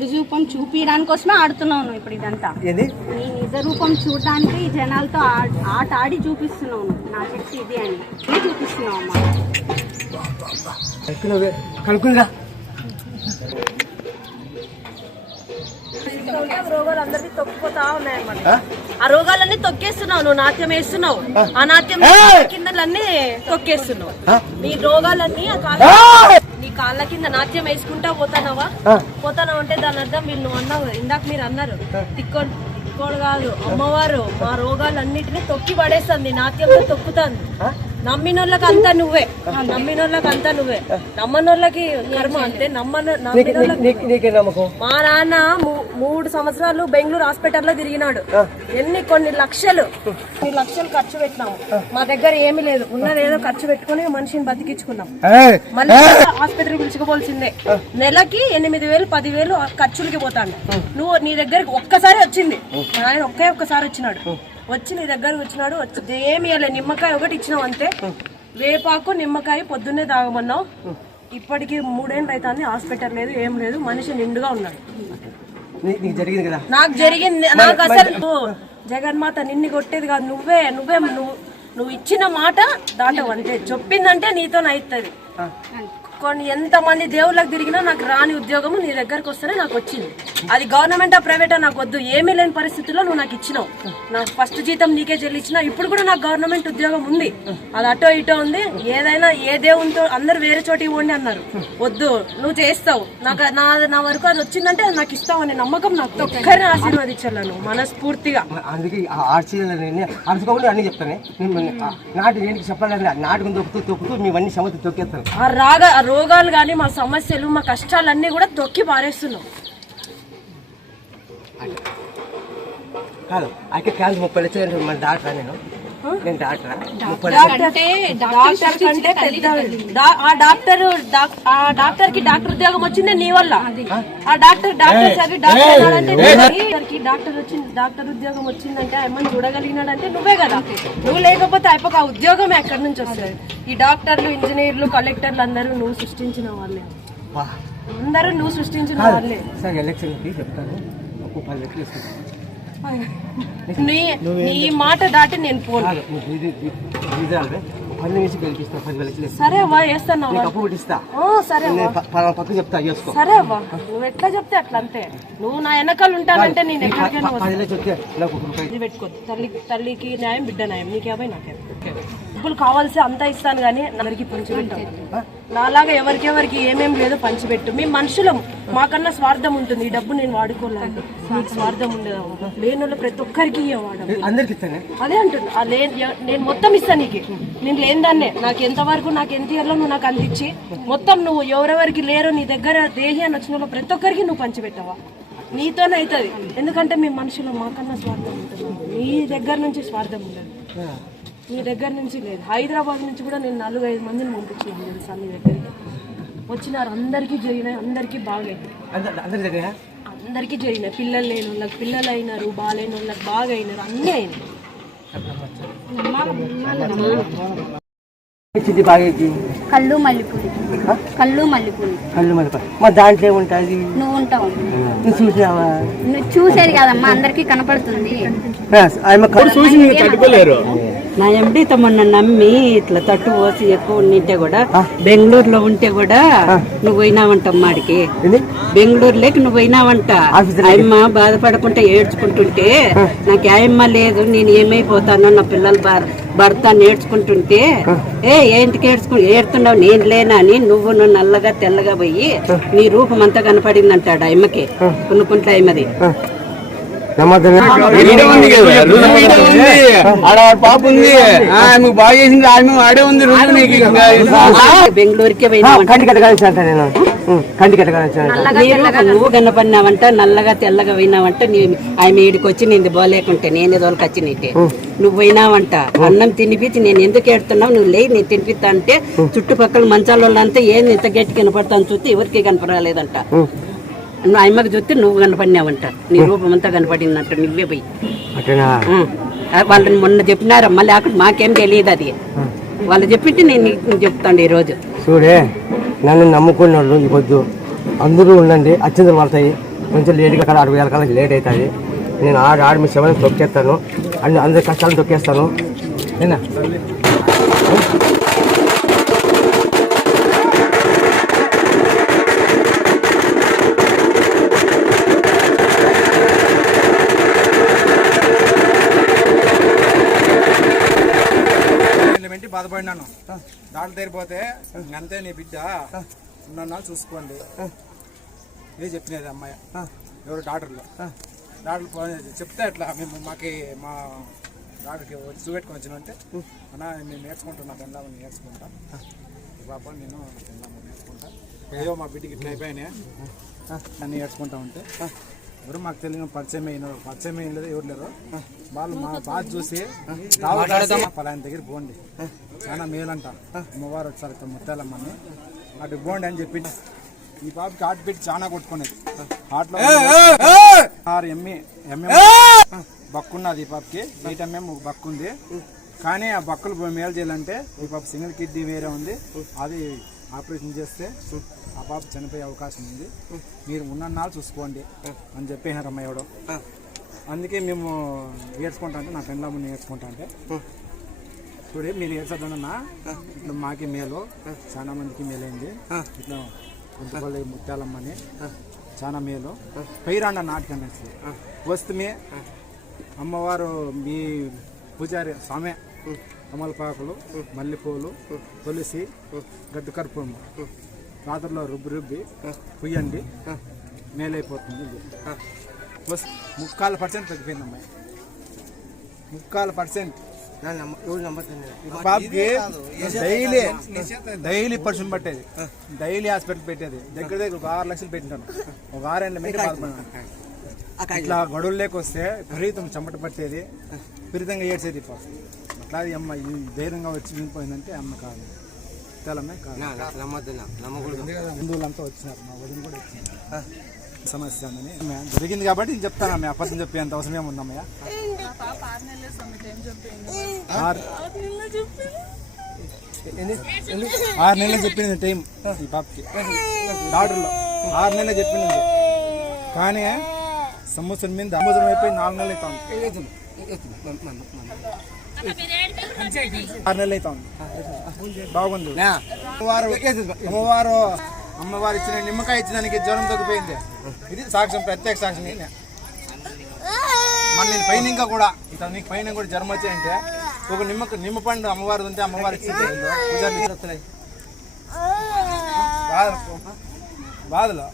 నిజ రూపం చూపించడానికి కోసమే ఆడుతున్నావు ఇప్పుడు ఇదంతా నీ నిజ రూపం చూడడానికి ఈ జనాలతో ఆట ఆడి చూపిస్తున్నావు నా శక్తి ఇది అని చూపిస్తున్నావు అమ్మా కనుక్కుందా రోగాలందరినీ తొక్కిపోతా ఉన్నాయన్నమాట ఆ రోగాలన్నీ తొక్కేస్తున్నావు నువ్వు నాట్యం వేస్తున్నావు ఆ నాట్యం కిందలన్నీ తొక్కేస్తున్నావు నీ రోగాలన్నీ నీ కాళ్ళ కింద నాట్యం వేసుకుంటా పోతానవా అంటే దాని అర్థం వీళ్ళు అన్నావు ఇందాక మీరు అన్నారు తిక్కోడు కాదు అమ్మవారు మా రోగాలన్నిటినీ తొక్కి పడేస్తుంది నాట్యంలో తొక్కుతాంది నమ్మినోళ్ళకి అంతా నువ్వే నమ్మనోళ్ళకి కర్మ అంతే మా నాన్న 3 సంవత్సరాలు బెంగళూరు హాస్పిటల్లో తిరిగినాడు కొన్ని లక్షలు ఖర్చు పెట్టినాము మా దగ్గర ఏమీ లేదు ఉన్నది ఏదో ఖర్చు పెట్టుకుని మనిషిని బతికించుకున్నాం మళ్ళీ హాస్పిటల్ పిలుచుకోవాల్సిందే నెలకి 8,000 10,000 ఖర్చులకి పోతాను నువ్వు నీ దగ్గరికి ఒక్కసారి వచ్చింది ఆయన ఒక్కసారి వచ్చినాడు వచ్చి నీ దగ్గరకు వచ్చినాడు ఏమి నిమ్మకాయ ఒకటి ఇచ్చినావు అంతే వేపాకు నిమ్మకాయ పొద్దున్నే తాగమన్నావు ఇప్పటికి 3 ఏళ్ళు అవుతుంది హాస్పిటల్ లేదు ఏం లేదు మనిషి నిండుగా ఉన్నాడు నాకు జరిగింది నాకు అసలు జగన్మాత నిన్ను కొట్టేది కాదు నువ్వు ఇచ్చిన మాట దాంట్లో అంతే చెప్పిందంటే నీతో అవుతుంది కొన్ని ఎంతమంది దేవుళ్ళకి తిరిగినా నాకు రాని ఉద్యోగం నీ దగ్గరకు వస్తేనే నాకు వచ్చింది అది గవర్నమెంటా ప్రైవేటా నాకు వద్దు ఏమీ లేని పరిస్థితుల్లో నువ్వు నాకు ఇచ్చినావు నాకు ఫస్ట్ జీతం నీకే చెల్లించినా ఇప్పుడు కూడా నాకు గవర్నమెంట్ ఉద్యోగం ఉంది అది అటో ఇటో ఉంది ఏదైనా ఏ దేవునితో అందరు వేరే చోటికి పోండి అన్నారు వద్దు నువ్వు చేస్తావు నాకు నా వరకు అది వచ్చిందంటే అది నాకు ఇస్తావు అనే నమ్మకం నాకు ఒక్కరిని ఆశీర్వదించాను మనస్ఫూర్తిగా అందుకే అరుచుకోకుండా అన్ని చెప్తాను నాటు ఏంటి చెప్పాలి నాటుకుని తొక్కుతూ మీవన్నీ సమస్య తొక్కేస్తాను ఆ రోగాలు కానీ మా సమస్యలు మా కష్టాలన్నీ కూడా తొక్కి పారేస్తున్నాం కాదు అయితే క్యాన్సర్ 30 లక్షలు మన డాక్టరా నేను డాక్టర్ కి డాక్టర్ ఉద్యోగం వచ్చిందే నీ వల్ల ఆ డాక్టర్ వచ్చింది డాక్టర్ ఉద్యోగం వచ్చిందంటే ఏమన్నా చూడగలిగినాడంటే నువ్వే కదా నువ్వు లేకపోతే అయిపోక ఆ ఉద్యోగం ఎక్కడి నుంచి వస్తుంది ఈ డాక్టర్లు ఇంజనీర్లు కలెక్టర్లు అందరూ నువ్వు సృష్టించిన వాళ్ళే అందరూ నువ్వు సృష్టించిన వాళ్ళే ఎలక్షన్కి చెప్తాను 10 లక్షలు నీ మాట దాటి నేను పోను సరే అవ్వా వేస్తాను సరే అవ్వా నువ్వు ఎట్లా చెప్తే అట్లా అంతే నువ్వు నా వెనకాల ఉంటానంటే నేను ఎక్కడికైనా పెట్టుకోద్దు తల్లికి న్యాయం బిడ్డ న్యాయం నీకు 50 నాకు డబ్బులు కావాల్సి అంతా ఇస్తాను కానీ అందరికి పంచిపెట్టాం నాలాగా ఎవరికెవరికి ఏమేం లేదో పంచిపెట్టు మేము మనుషులం మాకన్నా స్వార్థం ఉంటుంది ఈ డబ్బు నేను వాడుకోలేదు నీకు స్వార్థం ఉండదు లేని వాళ్ళు ప్రతి ఒక్కరికి అదే అంటున్నా నేను మొత్తం ఇస్తాను నీకు నేను లేని దాన్నే నాకు ఎంతవరకు నాకు ఎంత ఇయర్లో నువ్వు నాకు అందించి మొత్తం నువ్వు ఎవరెవరికి లేరో నీ దగ్గర దేహి అని వచ్చిన వాళ్ళు ప్రతి ఒక్కరికి నువ్వు పంచిపెట్టావా నీతోనే అవుతుంది ఎందుకంటే మేము మనుషులు మాకన్నా స్వార్థం ఉంటుంది నీ దగ్గర నుంచి స్వార్థం ఉండదు నీ దగ్గర నుంచి లేదు హైదరాబాద్ నుంచి కూడా నేను 4-5 మందిని పంపించాను తెలుసా నీ దగ్గరికి వచ్చినారు అందరికీ జరిగినాయి అందరికీ బాగైంది అందరికీ జరిగినాయి పిల్లలు లేని వాళ్ళకి పిల్లలు అయినారు బాగాలేని వాళ్ళకి బాగా అయినారు అన్నీ అయినాయి చిట్టి బాగేకి కళ్ళు మల్లెపూలు కళ్ళు మల్లెపూలు కళ్ళు మళ్ళీ మరి దాంట్లో ఏముంటుంది? నువ్వు ఉంటావు. నువ్వు చూసావా? నువ్వు చూసేది కాదమ్మా, అందరికి కనపడుతుంది. చూసి మీరు తట్టుకోలేరు. నా ఎండి తమన్న నమ్మి ఇట్లా తట్టు పోసి ఎక్కువ ఉంటే కూడా బెంగళూరులో ఉంటే కూడా నువ్వు పోయినావంట అమ్మాడికి. బెంగళూరులోకి నువ్వు పోయినావంట. ఆయమ్మ బాధపడకుండా ఏడ్చుకుంటుంటే నాకు ఆయమ్మ లేదు, నేను ఏమైపోతానో, నా పిల్లలు భర్త నేర్చుకుంటుంటే ఏంటికి ఏడుతున్నావు, నేను లేనా అని నువ్వు నల్లగా తెల్లగా పోయి నీ రూపం అంతా కనపడింది అంటాడు ఆయమ్మకి. కొనుక్కుంటా ఆయమ్మది బెంగళూరుకే నువ్వు కనపడినావంట, నల్లగా తెల్లగా పోయినావంట. ఆయన ఈడికి వచ్చి నేను పోలేకుంటే నేనే దోలకొచ్చి నీటే నువ్వు పోయినావంట. అన్నం తినిపించి నేను ఎందుకు ఏడుతున్నావు, నువ్వు లేయి నేను తినిపిస్తా అంటే చుట్టుపక్కల మంచాల వాళ్ళంతా ఏంది ఇంత గట్టి కనపడతాను చూస్తే ఎవరికి కనపడలేదంట. నువ్వు ఆయమ్మకి చూస్తే నువ్వు కనపడినావంట, నీ రూపం అంతా కనపడిందంట. నువ్వే పోయి వాళ్ళని మొన్న చెప్పినారు, మళ్ళీ అక్కడ మాకేం తెలియదు అది. వాళ్ళు చెప్పింటే నేను నీకు చెప్తాను ఈరోజు. చూడే, నన్ను నమ్ముకున్న వాళ్ళు ఈ పొద్దు అందరూ ఉండండి, అత్యంత పడతాయి. కొంచెం లేట్గా అక్కడ 6 వేల కల్లా లేట్ అవుతుంది. నేను ఆడి మీ శవాన్ని తొక్కేస్తాను, అందరి కష్టాలను తొక్కేస్తాను. నేనా బాధపడినాను. డాక్టర్ తెరిపోతే అంతే, నీ బిడ్డ ఉన్నాను చూసుకోండి ఇదే చెప్పినది అమ్మాయి. ఎవరు డాక్టర్లు చెప్తే అట్లా మేము మా డాక్టర్కి వచ్చి చూపెట్టుకొని వచ్చినంటే అన్న నేను నేర్చుకుంటున్నా, పెళ్ళామని నేర్చుకుంటా, బాబా నేను పెళ్ళామని నేర్చుకుంటా, ఏదో మా బిడ్డకి ఇట్లా అయిపోయినాయి అన్నీ నేర్చుకుంటా ఉంటే ఎవరు మాకు తెలియని పరిచయం ఏం లేదు, ఎవరు లేరు. వాళ్ళు మా బాధ చూసి పలాని దగ్గర పోండి, చాలా మేలంట, అమ్మవారు వచ్చారు ముత్యాలమ్మని అటు పోండి అని చెప్పి ఈ పాపకి హార్ట్ బీట్ చాలా కొట్టుకునేది. హార్ట్లో 6 ఎంఎం బక్కున్నది ఈ పాపకి, 8 ఎంఎం బక్కుంది. కానీ ఆ బక్కులు మేలు చేయాలంటే ఈ పాప సింగిల్ కిడ్నీ వేరే ఉంది, అది ఆపరేషన్ చేస్తే ఆ పాప చనిపోయే అవకాశం ఉంది. మీరు ఉన్నన్నాళ్ళు చూసుకోండి అని చెప్పేసారు అమ్మ ఎవడో. అందుకే మేము నేర్చుకుంటా అంటే నా పెళ్ళాము నేర్చుకుంటా అంటే చూడే మీరు ఏడ్చదన్నా ఇట్లా మాకి మేలు, చాలా మందికి మేలైంది. ఇట్లా గుంతపల్లి ముత్యాలమ్మని చాలా మేలు. పైరాండ నాటకం వస్తే అమ్మవారు మీ పూజారి స్వామి తమలపాకులు, మల్లెపూలు, తులసి, గడ్డు కర్పూరము రాత్రిలో రుబ్బి పుయ్యండి, మేలైపోతుంది. 3% తగ్గిపోయింది అమ్మాయి, 3%. బాబుకి డైలీ పరిశ్రమ పట్టేది, డైలీ హాస్పిటల్ పెట్టేది, దగ్గర ఒక 6 లక్షలు పెట్టినాను. ఒక 6 ఏళ్ళ మీద బాధపడినాను. ఇట్లా గడువులు లేకొస్తే విపరీతం చెమట పట్టేది, విపరీతంగా ఏడ్చేది. అట్లా అమ్మ ఈ ధైర్యంగా వచ్చి వినిపోయిందంటే అమ్మ కాదు, తెలమే కాదు. హిందువులంతా వచ్చినారు, మా వదిన కూడా వచ్చినారు. సమస్య అని జరిగింది కాబట్టి నేను చెప్తాను. అమ్మ అబద్ధం చెప్పేంత అవసరం ఏముందమ్మయ్య? 6 నెలలు చెప్పింది టైం ఈ పాపకి, డాక్టర్లో 6 నెలలు చెప్పింది. కానీ సంవత్సరం మీద అయిపోయి 4 నెలలు అవుతాం, 6 నెలలు అవుతాం. బాగుంది. అమ్మవారు ఇచ్చిన నిమ్మకాయ ఇచ్చిన దానికి జ్వరం తగ్గిపోయింది. ఇది సాక్ష్యం, ప్రత్యేక సాక్ష్యం. మన నేను పైన ఇంకా కూడా ఇతను నీకు పైన కూడా జ్వరం వచ్చాయంటే ఒక నిమ్మపండు అమ్మవారు ఉంటే అమ్మవారు ఇచ్చింది. బాధలో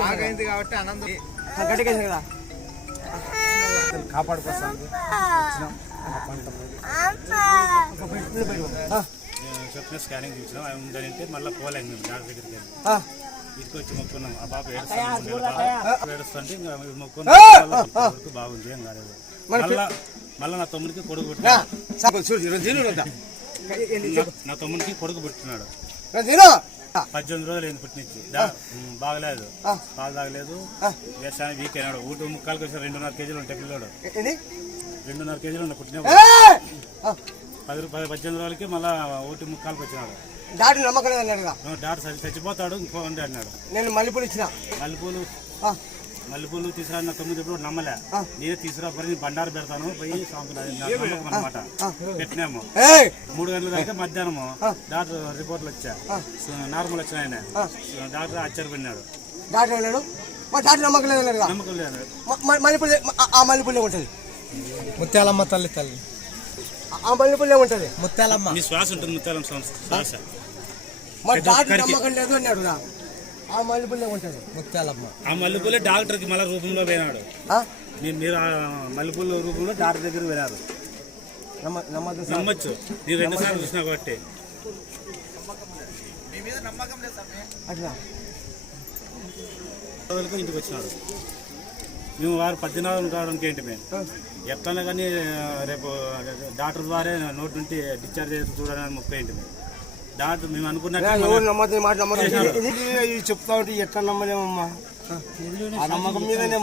బాగైంది కాబట్టి ఆనందం కదా కాపాడుకోస్తాను. చెప్పిన స్కానింగ్ చూసినాం, అవి ఉందంటే మళ్ళీ పోలేము మేము డాక్టర్ దగ్గరికి వెళ్ళి తీసుకొచ్చి మొక్కున్నాం. ఆ పాప ఏడుస్తుంటే ఇంకా మొక్కున్నాం, బాగుంది ఏం కాలేదు. మళ్ళీ నా తమ్ముడికి కొడుకు పెట్టినాడు, నా తమ్ముడికి కొడుకు పెట్టినాడు. 18 రోజులు అయింది పుట్టినిచ్చి, బాగలేదు, పాలు తాగలేదు, వేసాన్ని వీక్ అయినాడు. 1 ముక్కాలకి వచ్చి 2.5 కేజీలు ఉంటాయి పిల్లడు. 2.5 కేజీలు ఉన్న పుట్టిన 18 రోజులకి మళ్ళా 1.25 వచ్చినాడు. డాక్టర్ నమ్మకం అన్నాడుగా, డాక్టర్ చచ్చిపోతాడు ఇంకో అన్నాడు. నేను మల్లెపూలు ఇచ్చిన మల్లెపూలు తీసుకురా 9 ఎప్పుడు నమ్మలే. నేనే తీసుకురా పని బండారు పెడతాను పోయి నమ్మకం అనమాట. పెట్టినాము 3 గంటల దాకా మధ్యాహ్నము డాక్టర్ రిపోర్ట్లు వచ్చా నార్మల్ వచ్చిన ఆయన డాక్టర్ ఆశ్చర్యపడినాడు. డాక్టర్ అన్నాడు నమ్మకం లేదు. నమ్మకం లేదు. మల్లెపూలు ఉంటుంది ముత్యాలమ్మ తల్లి ఆ మల్లెపూలు ఏముంటది ముత్యాలమ్మ నీ శ్వాస ఉంటుంది ముత్యాలమ్మ శ్వాస. మరి డాక్టర్ నమ్మకం లేదు అన్నాడు. ఆ మల్లెపూలు ఏముంటది ముత్యాలమ్మ. ఆ మల్లెపూలే డాక్టర్కి మళ్ళీ రూపంలో పోయినాడు. మీరు ఆ మల్లెపూల రూపంలో డాక్టర్ దగ్గర వెళ్ళారు. నమ్మచ్చు. నేను 2 సార్లు చూసినా కాబట్టి రోజులకు ఇంటికి వచ్చినాడు. మేము వారు 10 దినాలు కావడానికి ఏంటి మేము ఎట్లన్నా కానీ రేపు డాక్టర్ ద్వారా నోటి నుండి డిశ్చార్జ్ చేసి చూడాలని ముప్పై ఏంటి మేము డాక్టర్ మేము అనుకున్నట్టు చెప్తా ఉంటే ఎట్లా నమ్మలేమమ్మా, ఆ నమ్మకం మీదనే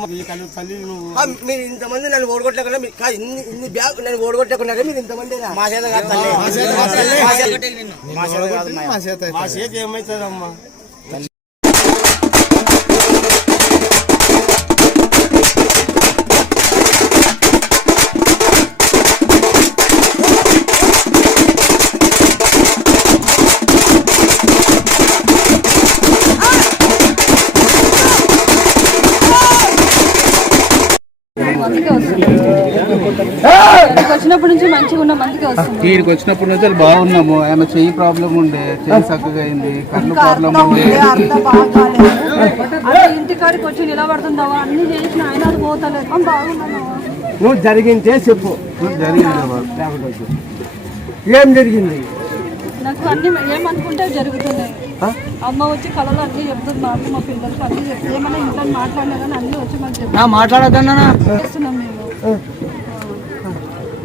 తల్లి నువ్వు. మీరు ఇంతమంది నన్ను ఓడగొట్టలేకుండా ఇన్ని బ్యాగ్ నన్ను ఓడగొట్టకుండా మీరు ఇంతమంది మా చేతి ఏమవుతుందమ్మా. వచ్చినప్పటి నుంచి మంచిగా ఉన్న మందికి వస్తుంది. వీడికి వచ్చినప్పటి నుంచి బాగున్నాము. ఆమె చెయ్యి ప్రాబ్లం ఉండే, చెయ్యి చక్కగా అయింది. కళ్ళు ప్రాబ్లం ఉండే, ఇంటికాడికి వచ్చి నిలబడుతుందావా అన్ని చేసిన ఆయన అది పోతలేదు. బాగున్నాను. నువ్వు జరిగిందే చెప్పు. ఏం జరిగింది? నాకు అన్ని ఏమనుకుంటే జరుగుతున్నాయి. అమ్మ వచ్చి కళలో అన్ని చెప్తుంది. మాకు మా పిల్లలకి అన్ని చెప్తుంది. ఏమన్నా ఇంట్లో మాట్లాడినా కానీ అన్ని వచ్చి మాకు చెప్తాం. మాట్లాడద్దన్నా చేస్తున్నాం మేము.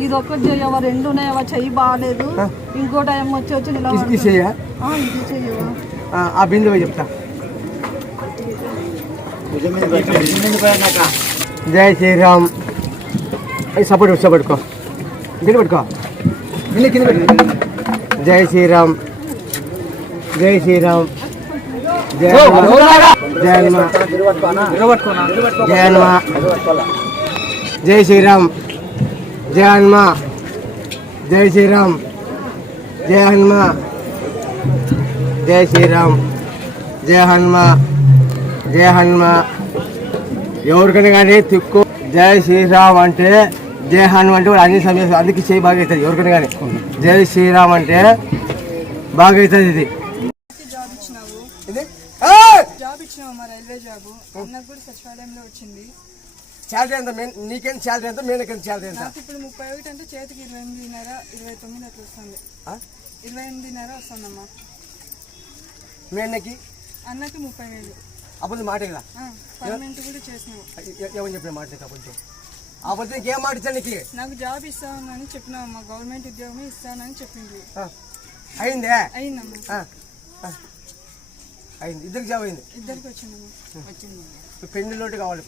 ఇది ఒక్కటి చేయవా, 2 ఉన్నాయవా, చెయ్యి బాగాలేదు, ఇంకోటి ఏమో వచ్చి నిలబడి ఇది చెయ్యవా. ఆ బిందువు చెప్తా. జై శ్రీరామ్. సపోర్ట్ పట్టుకో, కింద పెట్టుకో, కింద పెట్టు. జై శ్రీరామ్, జై శ్రీరామ్, జయ హనుమ, జయ హనుమ, జై శ్రీరామ్, జయ హనుమ, జై శ్రీరామ్, జయ హనుమ, జై శ్రీరామ్, జయ హనుమ, జయ హనుమ. ఎవరికైనా కానీ తిక్కు జై శ్రీరామ్ అంటే జయ హనుమ అంటే అన్ని సమయం అందుకే చేయి బాగా అవుతుంది. ఎవరికైనా కానీ జై శ్రీరామ్ అంటే బాగా అవుతుంది. ఇది జాబ్ ఇచ్చినావు, మా రైల్వే జాబ్. అన్నకు కూడా సచివాలయంలో వచ్చింది. శాలరీ ఎంత? నీకేం శాలరీ ఎంత? మేనకేం శాలరీ ఎంత? నాకు ఇప్పుడు 31 అంటే చేతికి 28.5 29 అట్లా వస్తుంది. 28.5 వస్తుందమ్మా. మేనకి అన్నకి 30,000. అప్పుడు మాట కదా పర్మనెంట్ కూడా చేసినావు. ఏమని చెప్పిన మాట అబద్ధం? అబద్ధం ఇంకేం మాట ఇచ్చా నీకు? నాకు జాబ్ ఇస్తానని చెప్పినావమ్మా, గవర్నమెంట్ ఉద్యోగమే ఇస్తానని చెప్పింది. అయిందే? అయిందమ్మా, అయింది. ఇద్దరికి జాబ్ అయింది. ఇద్దరికి వచ్చిందమ్మా. పెళ్లి లోటు కావాలి.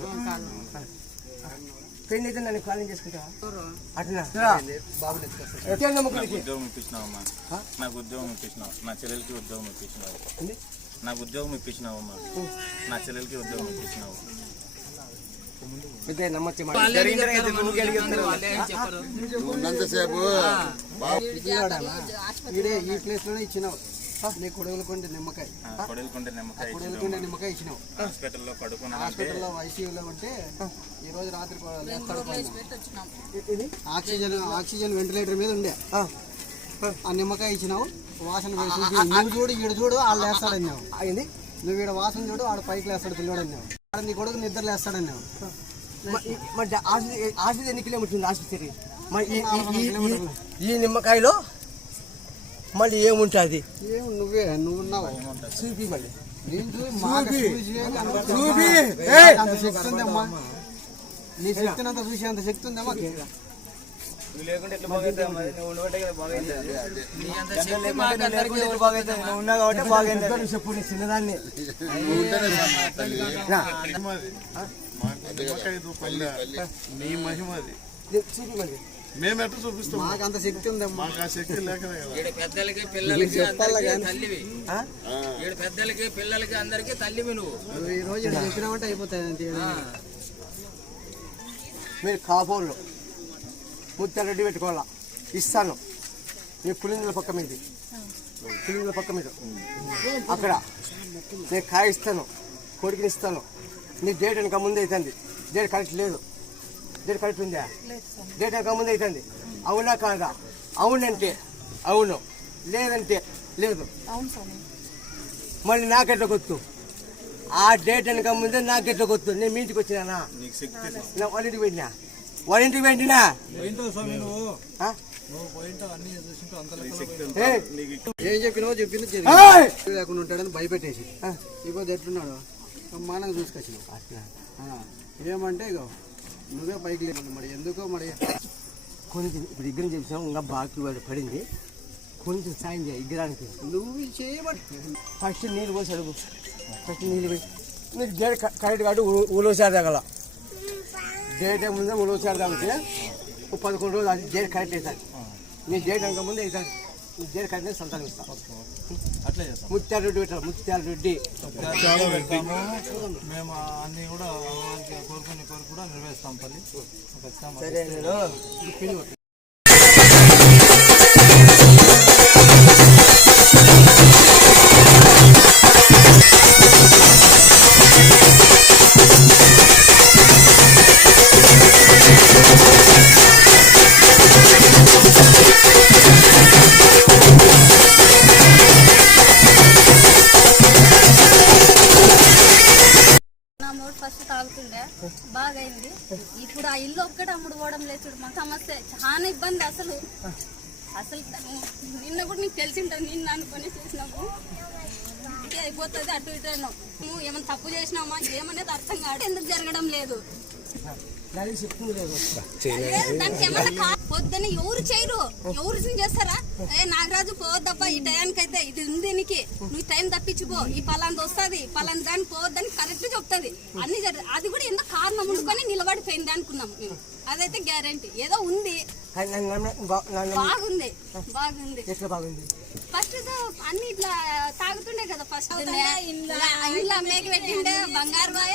పెళ్లి అయితే నన్ను కాలింగ్ చేసుకుంటావా? అట్లా ఉద్యోగం ఇప్పించినావమ్మా, నాకు ఉద్యోగం ఇప్పించినావు. నా చెల్లెలకి ఉద్యోగం ఇప్పించినావు. నాకు ఉద్యోగం ఇప్పించినావమ్మా, నా చెల్లెలకి ఉద్యోగం ఇప్పించినావు. ఈ ప్లేస్ లోనే ఇచ్చినావు. నీ కొడుకులకుంటే నిమ్మకాయ ఇచ్చినావు. హాస్పిటల్లో ఐసీయూలో ఉంటే ఈ రోజు రాత్రి ఆక్సిజన్ వెంటిలేటర్ మీద ఉండే ఆ నిమ్మకాయ ఇచ్చినావు. వాసన నువ్వు చూడు, ఈడు చూడు, వాళ్ళు వేస్తాడన్నావు. అయింది. నువ్వు ఈడ వాసన చూడు, ఆడు పైకి లేస్తాడు పిల్లడు అన్నావు. నీ కొడుకు నిద్ర లేస్తాడన్నావు. ఆస్పత్రి ఎన్ని కిలోమీటర్లు? ఆస్పత్రి ఈ నిమ్మకాయలో మళ్ళీ ఏముంటుంది? నువ్వు ఉన్నావు. చూపి మళ్ళీ శక్తి ఉందమ్మా. నీ శక్తిని అంతా చూసి అంత శక్తి ఉందమ్మా. చెప్పు నీ చిన్నదాన్ని. నీ మహిమది చూపించండి. మేము ఎట్లా చూపిస్తాం? మాకు అంత శక్తి ఉందమ్మా. మాకు ఆ శక్తి లేకనే కదా. పెద్దలకి పిల్లలకి తల్లివి పెద్దలకి పిల్లలకి అందరికి తల్లివి నువ్వు ఈ రోజు చెప్పినామంటే అయిపోతాయి. మీరు కాపోళ్ళు ముత్తారెడ్డి పెట్టుకోవాలా, ఇస్తాను. మీ పులిందుల పక్క మీది, పులిందుల పక్క మీద అక్కడ నేను కాయ ఇస్తాను, కొడుకుని ఇస్తాను. నీ డేట్ వెనక ముందు అవుతుంది. డేట్ కరెక్ట్ లేదు. డేట్ కరెక్ట్ ఉందా? డేట్ వెనక ముందు అవుతుంది. అవునా కాదా? అవునంటే అవును, లేదంటే లేదు. మళ్ళీ నాకెట్లా గుర్తు? ఆ డేట్ వెనక ముందే నాకెట్లా గుర్తు? నేను మీ ఇంటికి వచ్చినానా? వాళ్ళ ఇంటికి పెట్టినా, వాళ్ళ ఇంటికి పెట్టినా. ఏం చెప్పినావో చెప్పింది లేకుండా ఉంటాడని భయపెట్టేసి ఇప్పుడు ఎట్లున్నాడు మానంగా చూసుకొచ్చినావు. ఏమంటే ఇక నువ్వే పైకి లేదు. మరి ఎందుకో మరి కొంచెం ఇప్పుడు ఇగ్రం చెప్పినావు, ఇంకా బాకీ వాడు పడింది. కొంచెం సాయం చేయ ఇగ్గరానికి. నువ్వు చేయబట్టి ఫస్ట్ నీళ్ళు పోసి అడుగు. ఫస్ట్ నీళ్ళు పోయి నీకు డేట్ కరెక్ట్ కాబట్టి ఉలోసారి తగల. డేట్ ముందే ఉలోసారి కాబట్టి 11 రోజులు అది డేట్ కరెక్ట్ అవుతుంది. నీ డేట్ అంక ముందే అవుతుంది. నీ డేట్ కరెక్ట్ సంతానం ఇస్తాను. అట్లా చేస్తాం. ముత్యాలరెడ్డి పెట్టారు. ముత్యాలరెడ్డి మేము అన్ని కూడా కోరుకునే కోరిక కూడా నిర్వహిస్తాం. పల్లి సరే నేను ఫస్ట్ తాగుతుండే బాగా అయింది. ఇప్పుడు ఆ ఇల్లు ఒక్కటి అమ్ముడు పోవడం లేదు. చూడు మా సమస్య చాలా ఇబ్బంది. అసలు నిన్న కూడా నీకు తెలిసి ఉంటుంది. నిన్న అనుకుని చేసినాము ఇదే అయిపోతుంది. అటు ఇటు నువ్వు ఏమైనా తప్పు చేసినామా ఏమనేది అర్థం కాదు. ఎందుకు జరగడం లేదు? దానికి ఏమన్నా పొద్దున్న ఎవరు చేయరు, ఎవరు చేస్తారా? నాగరాజు పోవద్దబ్బా ఈ టయానికి అయితే ఇది ఉంది నీకు, నువ్వు టైం తప్పించిపో, ఈ పలాంది వస్తుంది, పలాంది దాన్ని పోవద్దని కరెక్ట్ చెప్తుంది. అన్ని అది కూడా ఎంత కారణం ఉండుకొని నిలబడిపోయింది అనుకున్నాం మేము. అదైతే గ్యారంటీ ఏదో ఉంది. బాగుంది బాగుంది. ఫస్ట్ అన్ని ఇట్లా తాగుతుండే కదా. ఫస్ట్ ఇంట్లో మేక పెట్టిండే బంగారు బాయ.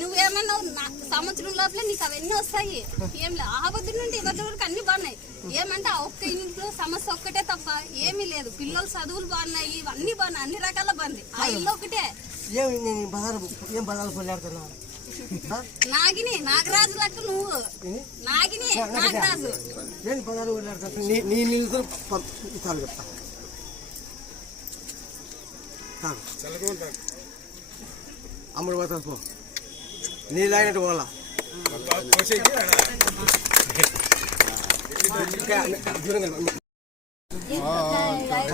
నువ్వేమన్నావు సంవత్సరం లోపల నీకు అవన్నీ వస్తాయి. ఏం లేదు. ఆ వద్దు నుండి ఇవద్దు వరకు అన్ని బాగున్నాయి. ఏమంటే ఆ ఒక్క ఇంట్లో సమస్య ఒక్కటే తప్ప ఏమీ లేదు. పిల్లలు చదువులు బాగున్నాయి, ఇవన్నీ బాగున్నాయి, అన్ని రకాల బాగుంది. ఆ ఇల్లు ఒకటే. నాగిని నాగరాజు లెక్క నువ్వు. నాగిని నాగరాజు చెప్తా. అమ్ముడు పోతా పో. నీళ్ళు అయినట్టు పోలా.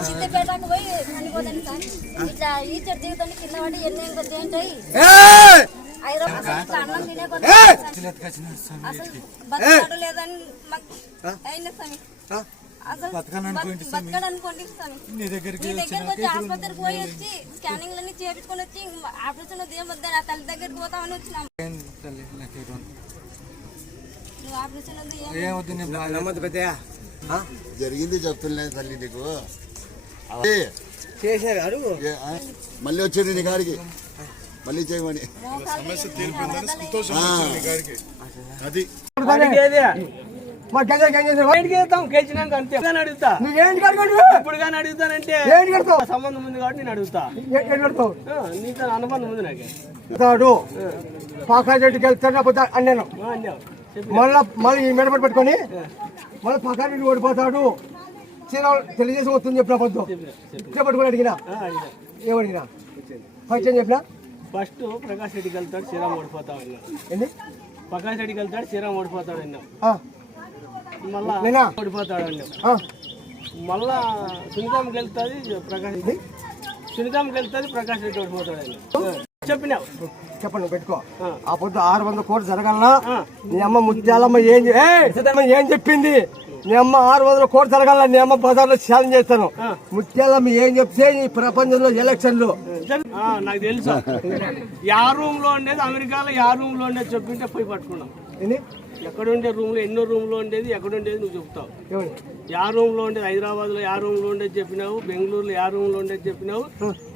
సిద్దిపేటకు పోయి చనిపోతాను సార్. ఇట్లా ఈచర్ దిగుతాను కింద పడి ఎన్ని ఇంకొద్ది ఏంటాయి అన్నం తినే కొద్ది అసలు బతకాడు లేదని మాకు అయిన స్వామి. అసలు బతకడనుకోండి స్వామి. నీ దగ్గరికి వచ్చి ఆసుపత్రికి పోయి వచ్చి స్కానింగ్ లన్నీ చేపించుకొని వచ్చి ఆపరేషన్ ఏం వద్దని ఆ తల్లి దగ్గరికి పోతామని వచ్చినాము. నువ్వు ఆపరేషన్ జరిగింది చెప్తున్నా తల్లి నీకు. మళ్ళీ వచ్చేది నీ గారికి మళ్ళీ చేయమని సమస్య తీరిపోయిందని సంతోషం అది ఇప్పుడు కానీ అడుగుతానంటే సంబంధం ఉంది కాబట్టి నేను అడుగుతా. నీతో అనుబంధం ఉంది నాకు. పాకారెడ్డికి వెళ్తాను అన్నాను. మళ్ళీ ఈ మెడపడి పెట్టుకొని మళ్ళీ పాకారెడ్డి ఓడిపోతాడు. తెలియజేసి వస్తుంది చెప్పిన పొద్దు చెప్పట్టుకుని అడిగినా. ఏమడిగినా ఫస్ట్ ఏం చెప్పినా? ఫస్ట్ ప్రకాష్ రెడ్డికి వెళ్తాడు, శ్రీరామ్ ఓడిపోతాడు అన్నా. ప్రకాష్ రెడ్డికి వెళ్తాడు, శ్రీరామ్ ఓడిపోతాడు అన్నాం. మళ్ళా ఓడిపోతాడు అన్నాం. మళ్ళా సునీతాంకి వెళ్తుంది ప్రకాష్ రెడ్డి, సునీతాంకి వెళ్తుంది ప్రకాష్ రెడ్డి ఓడిపోతాడు అన్నాం. చెప్పినావు చెప్పండి పెట్టుకో. ఆ పొద్దు 600 కోట్లు జరగాలనా? నీ అమ్మ ముత్యాలమ్మ ఏం చెప్పింది? నీ అమ్మ 600 కోట్లు జరగాల. నీ అమ్మ బజార్లో ఛాలెంజ్ చేస్తాను. ముత్యాలమ్మ ఏం చెప్తే ఈ ప్రపంచంలో ఎలక్షన్లు నాకు తెలుసు. యా రూమ్ లో ఉండేది అమెరికాలో, యా రూమ్ లో ఉండేది చెప్పింటే పోయి పట్టుకున్నాం. ఎక్కడుండే రూమ్లో ఎన్నో రూమ్లో ఉండేది ఎక్కడుండేది నువ్వు చెప్తావు. యా రూమ్లో ఉండేది హైదరాబాద్లో యా రూమ్లో ఉండేది చెప్పినావు, బెంగళూరులో యా రూమ్లో ఉండేది చెప్పినావు,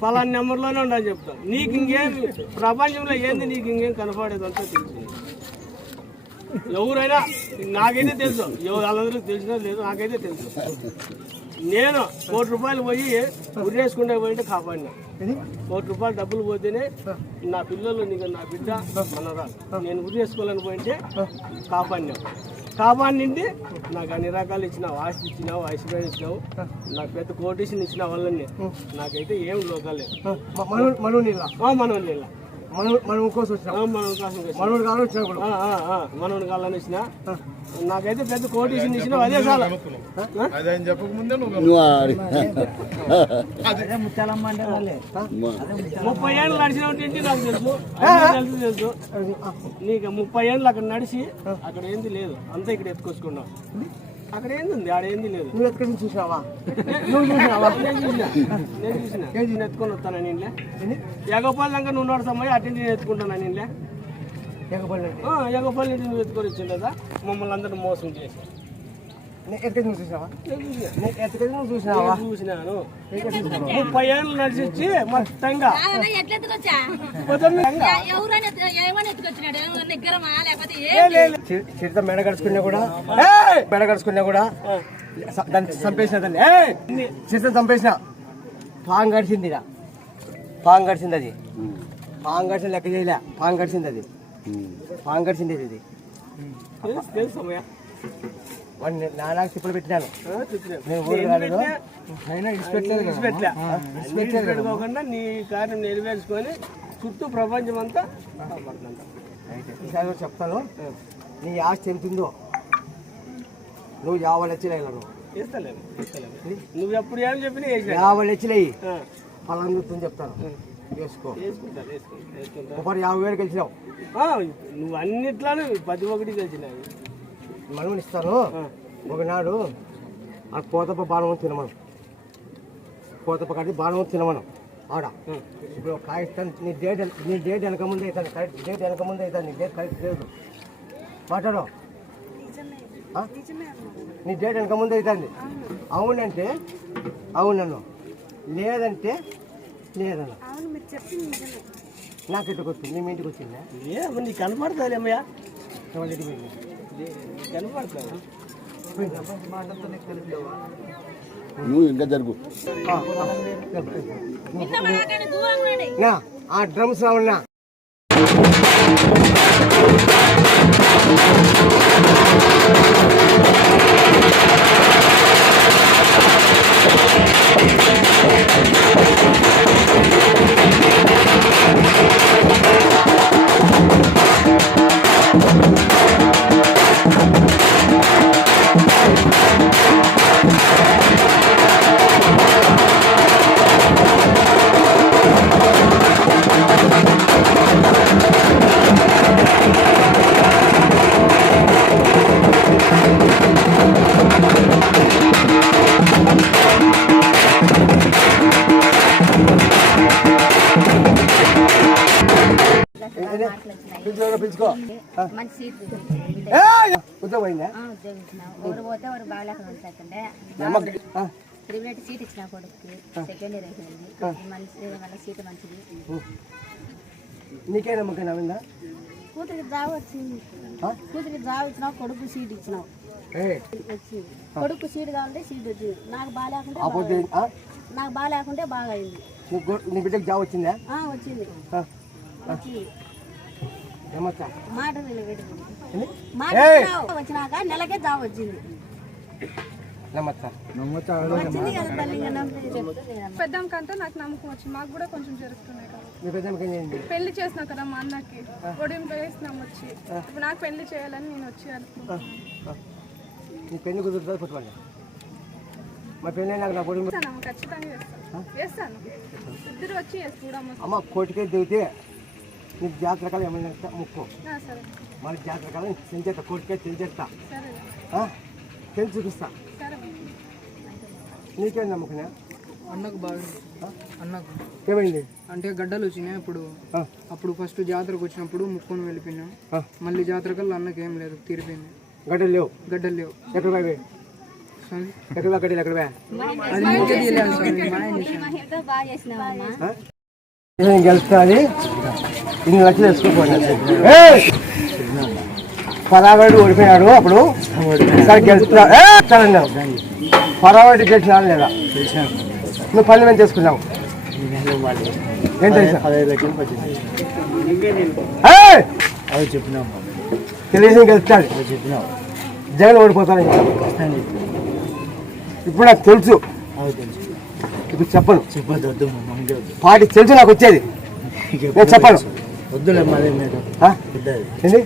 పలానా నెంబర్లోనే ఉండని చెప్తావు. నీకు ఇంకేం ప్రపంచంలో ఏంది నీకు ఇంకేం కనపడేదంతా తెలుసు. ఎవరైనా నాకైతే తెలుసు, వాళ్ళందరికీ తెలిసినా లేదు, నాకైతే తెలుసు. నేను ₹1,00,000 పోయి ఉరేసుకుంటే పోయింటే కాపాడినా. ₹1,00,000 డబ్బులు పోతేనే నా పిల్లలు నీకు నా బిడ్డ మనరా నేను ఉరేసుకోవాలని పోయింటే కాపాడినా. కాపాడినింటి నాకు అన్ని రకాలు ఇచ్చినావు, ఆస్తి ఇచ్చినావు, ఐశ్వర్యం ఇచ్చినావు, నాకు పెద్ద కోటేషన్ ఇచ్చిన వాళ్ళని. నాకైతే ఏం లోకాలేదు. మనోళ్ళు మనోడు కాలని ఇచ్చిన, నాకైతే పెద్ద కోటేషన్ ఇచ్చినావు. అదే చాలా అదేం చెప్పకముందే 30 ఏళ్ళు నడిచినట్టు నాకు తెలుసు. నీకు 30 ఏళ్ళు అక్కడ నడిచి అక్కడ ఏంది లేదు, అంతా ఇక్కడ ఎత్తుకొచ్చుకున్నావు. అక్కడ ఏంది ఆడేంది లేదు. నువ్వు ఎక్కడి నుంచి చూసినావా? నేను చూసిన ఎత్తుకొని వస్తాను. నేను ఎగపల్లి దాకా నువ్వు నడుస్తామని అటెండ్ నేను ఎత్తుకుంటాను. నేను ఎగపల్లి నువ్వు ఎత్తుకొని వచ్చింది కదా, మమ్మల్ని అందరిని మోసం చేసి. చూసినాను. 30 ఏళ్ళు నడిచి మొత్తంగా చిరుత మెడ గడుచుకున్నా కూడా దాన్ని చంపేసిన, దాన్ని చిరుత చంపేసిన. పాము గడిచింది, పాము గడిచింది. అది పాము గడిచిన లెక్క చేయలే, పాము గడిచింది. అది పాము గడిచింది. ఇది నాన్నకు తిప్పులు పెట్టినాను. నేను ఊరు కాలేదు, అయినా ఇడిచిపెట్టుకోకుండా నీ కార్యం నెరవేర్చుకొని చుట్టూ ప్రపంచం అంతా ఈసారి చెప్తాను. నీ ఆస్తి ఎంతుందో నువ్వు 50 లక్షలు వేయగలరు. నువ్వు ఎప్పుడు ఏం చెప్పినా 50 లక్షలు వేయి, పలాందుతుంది చెప్తాను. వేసుకో. ఒకటి 50,000 గెలిచినావు. నువ్వు అన్నిట్లోనూ 10 ఒకటి గెలిచినావు. మనం ఇస్తాను. ఒకనాడు ఆ కోతప్ప బాణం తినమను, కోతప్ప కాడి బాణం తినమను ఆడ. ఇప్పుడు కాయ ఇస్తాను. నీ డేట్ వెనక ముందే అవుతాను. కరెక్ట్ డేట్ వెనక ముందే అవుతాను. నీ డేట్ కరెక్ట్ లేదు. మాట్లాడు. నీ డేట్ వెనక ముందే అవుతుంది. అవునంటే అవునన్ను, లేదంటే లేదన్న. నాకు ఇక్కడికి వచ్చింది, నీ ఇంటికి వచ్చిందా? నీకు కనపడతాలేమయ్యా, కనపడతా. నువ్వు ఇంకా జరుగు. ఆ డ్రమ్స్ రావున్నా. పిలుచుకో. ఊరు పోతే ఊరు బాగాలేక ఉంటుండే ప్రైవేట్ సీట్ ఇచ్చిన కొడుకు, సెకండ్ ఇయర్ అయిపోయింది. మళ్ళీ సీట్ మంచిది. నీకే నమ్మకం నమ్మిందా? కూతురికి జాబ్ వచ్చింది. కూతురికి జాబ్ ఇచ్చినావు, కొడుకు సీట్ ఇచ్చినావు. వచ్చింది కొడుకు సీట్ కావాలంటే సీట్ వచ్చింది. నాకు బాగా లేకుంటే బాగా అయింది. నీ బిడ్డకి జాబ్ వచ్చిందా? వచ్చింది. మాట వచ్చినాక నెలకే జాబ్ వచ్చింది. పెద్దమ్మకంతా నాకు నమ్మకం వచ్చింది. మాకు కూడా కొంచెం జరుగుతున్నాయి కదా. పెళ్లి చేసినా కదా మా అన్నకి, ఒడియం వేసినాం వచ్చి. ఇప్పుడు నాకు పెళ్లి చేయాలని నేను వచ్చి నీ పెళ్లి కుదురుతుంది పుట్టుకోండి. మా పెళ్ళి నాకు నా పొడి ఖచ్చితంగా చేస్తాను. ఇద్దరు వచ్చి చూడమ్మ. అమ్మ కోటికే దిగితే నీకు జాతరకాలు ఏమైనా ముక్కు, మళ్ళీ జాతరకాలు చెంచేస్తా. కోటికే చెంచేస్తా, తెలిసి చూపిస్తా. నీకేం నమ్మకం? అన్నకు బాగా అన్నకు ఏమైంది అంటే గడ్డలు వచ్చినాయి అప్పుడు ఫస్ట్ జాతరకు వచ్చినప్పుడు ముక్కొని వెళ్ళిపోయినా మళ్ళీ జాతర కల్లా అన్నకి ఏం లేదు తీరిపోయింది. గడ్డలు లేవు ఎక్కడ పోయి ఎక్కడ గడ్డలు ఎక్కడ పోయా అది మీకే తెలియాలి స్వామి, మా ఆయన చేశాను. గెలుస్తుంది 2 లక్షలు వేసుకోపోయినా పరావాడు ఓడిపోయాడు అప్పుడు గెలుస్తున్నాడు పరావాడి గెలిచినాడు లేదా నువ్వు 10 మంది చేసుకున్నావు ఏం తెలుసా అవి చెప్పినావు తెలుగుదేశం గెలుస్తాడు చెప్పినావు జగన్ ఓడిపోతాడు ఇప్పుడు నాకు తెలుసు ఇప్పుడు చెప్పను చెప్పొద్దు పార్టీ తెలుసు నాకు వచ్చేది నేను చెప్పను వద్దులే మరి ఏంటి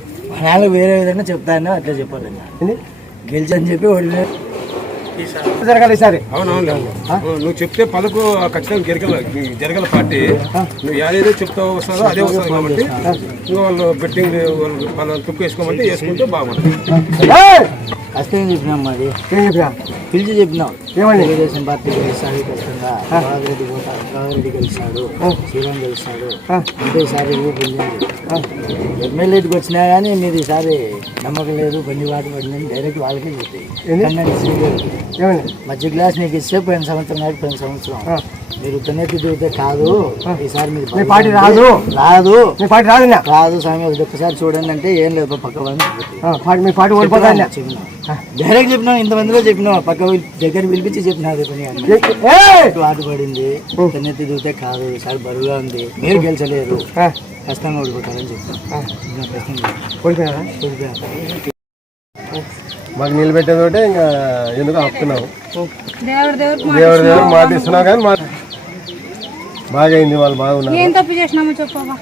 వాళ్ళు వేరే విధంగా చెప్తాను అట్లా చెప్పాలి గెలిచి అని చెప్పి ఓడిన జరగాలి ఈసారి. అవునవును నువ్వు చెప్తే పదకు ఖచ్చితంగా జరగల పార్టీ నువ్వు ఏదైతే చెప్తావు వస్తుందో అదే వస్తుంది కాబట్టి నువ్వు వాళ్ళు బెట్టింగ్ వాళ్ళు తుక్కు వేసుకోమంటే వేసుకుంటే బాగుంటుంది. కష్టం చెప్పినాం మరి ఏం చెప్పినా పిలిచి చెప్పినాం ఏమండి తెలుగుదేశం పార్టీ గెలుస్తాడు ఖచ్చితంగా రాఘరెడ్డి గెలుస్తాడు శ్రీరామ్ గెలుస్తాడు అంటే ఈసారి ఎమ్మెల్యేకి వచ్చినా కానీ మీరు ఈసారి నమ్మకం లేదు బండి వాటి పడిందని డైరెక్ట్ వాళ్ళకే చెప్పి మధ్య గ్లాస్ నీకు ఇస్తే పోయిన సంవత్సరం మీరు తనెత్తి దిగితే కాదు ఈసారి మీరు పార్టీ రాదు రాదు స్వామి ఒక్కసారి చూడండి అంటే ఏం లేదు పక్క మీ పార్టీ ఓడిపోతా డైరెక్ట్ చెప్పినాం ఇంతమందిలో చెప్పినాం పక్క దగ్గర పిలిపించి చెప్పినారు వాటి పడింది తనెత్తి దిగితే కాదు ఈసారి బరువుగా ఉంది మీరు గెలిచలేరు కష్టంగా ఓడిపోతారని ఓడిపోయారా మాకు నిలబెట్టేది ఇంకా ఎందుకు ఆపుతున్నావు దేవుడు మాట ఇస్తున్నావు కానీ బాగా అయింది వాళ్ళు బాగున్నారు ఏం తప్పు చేసినామో చెప్పవా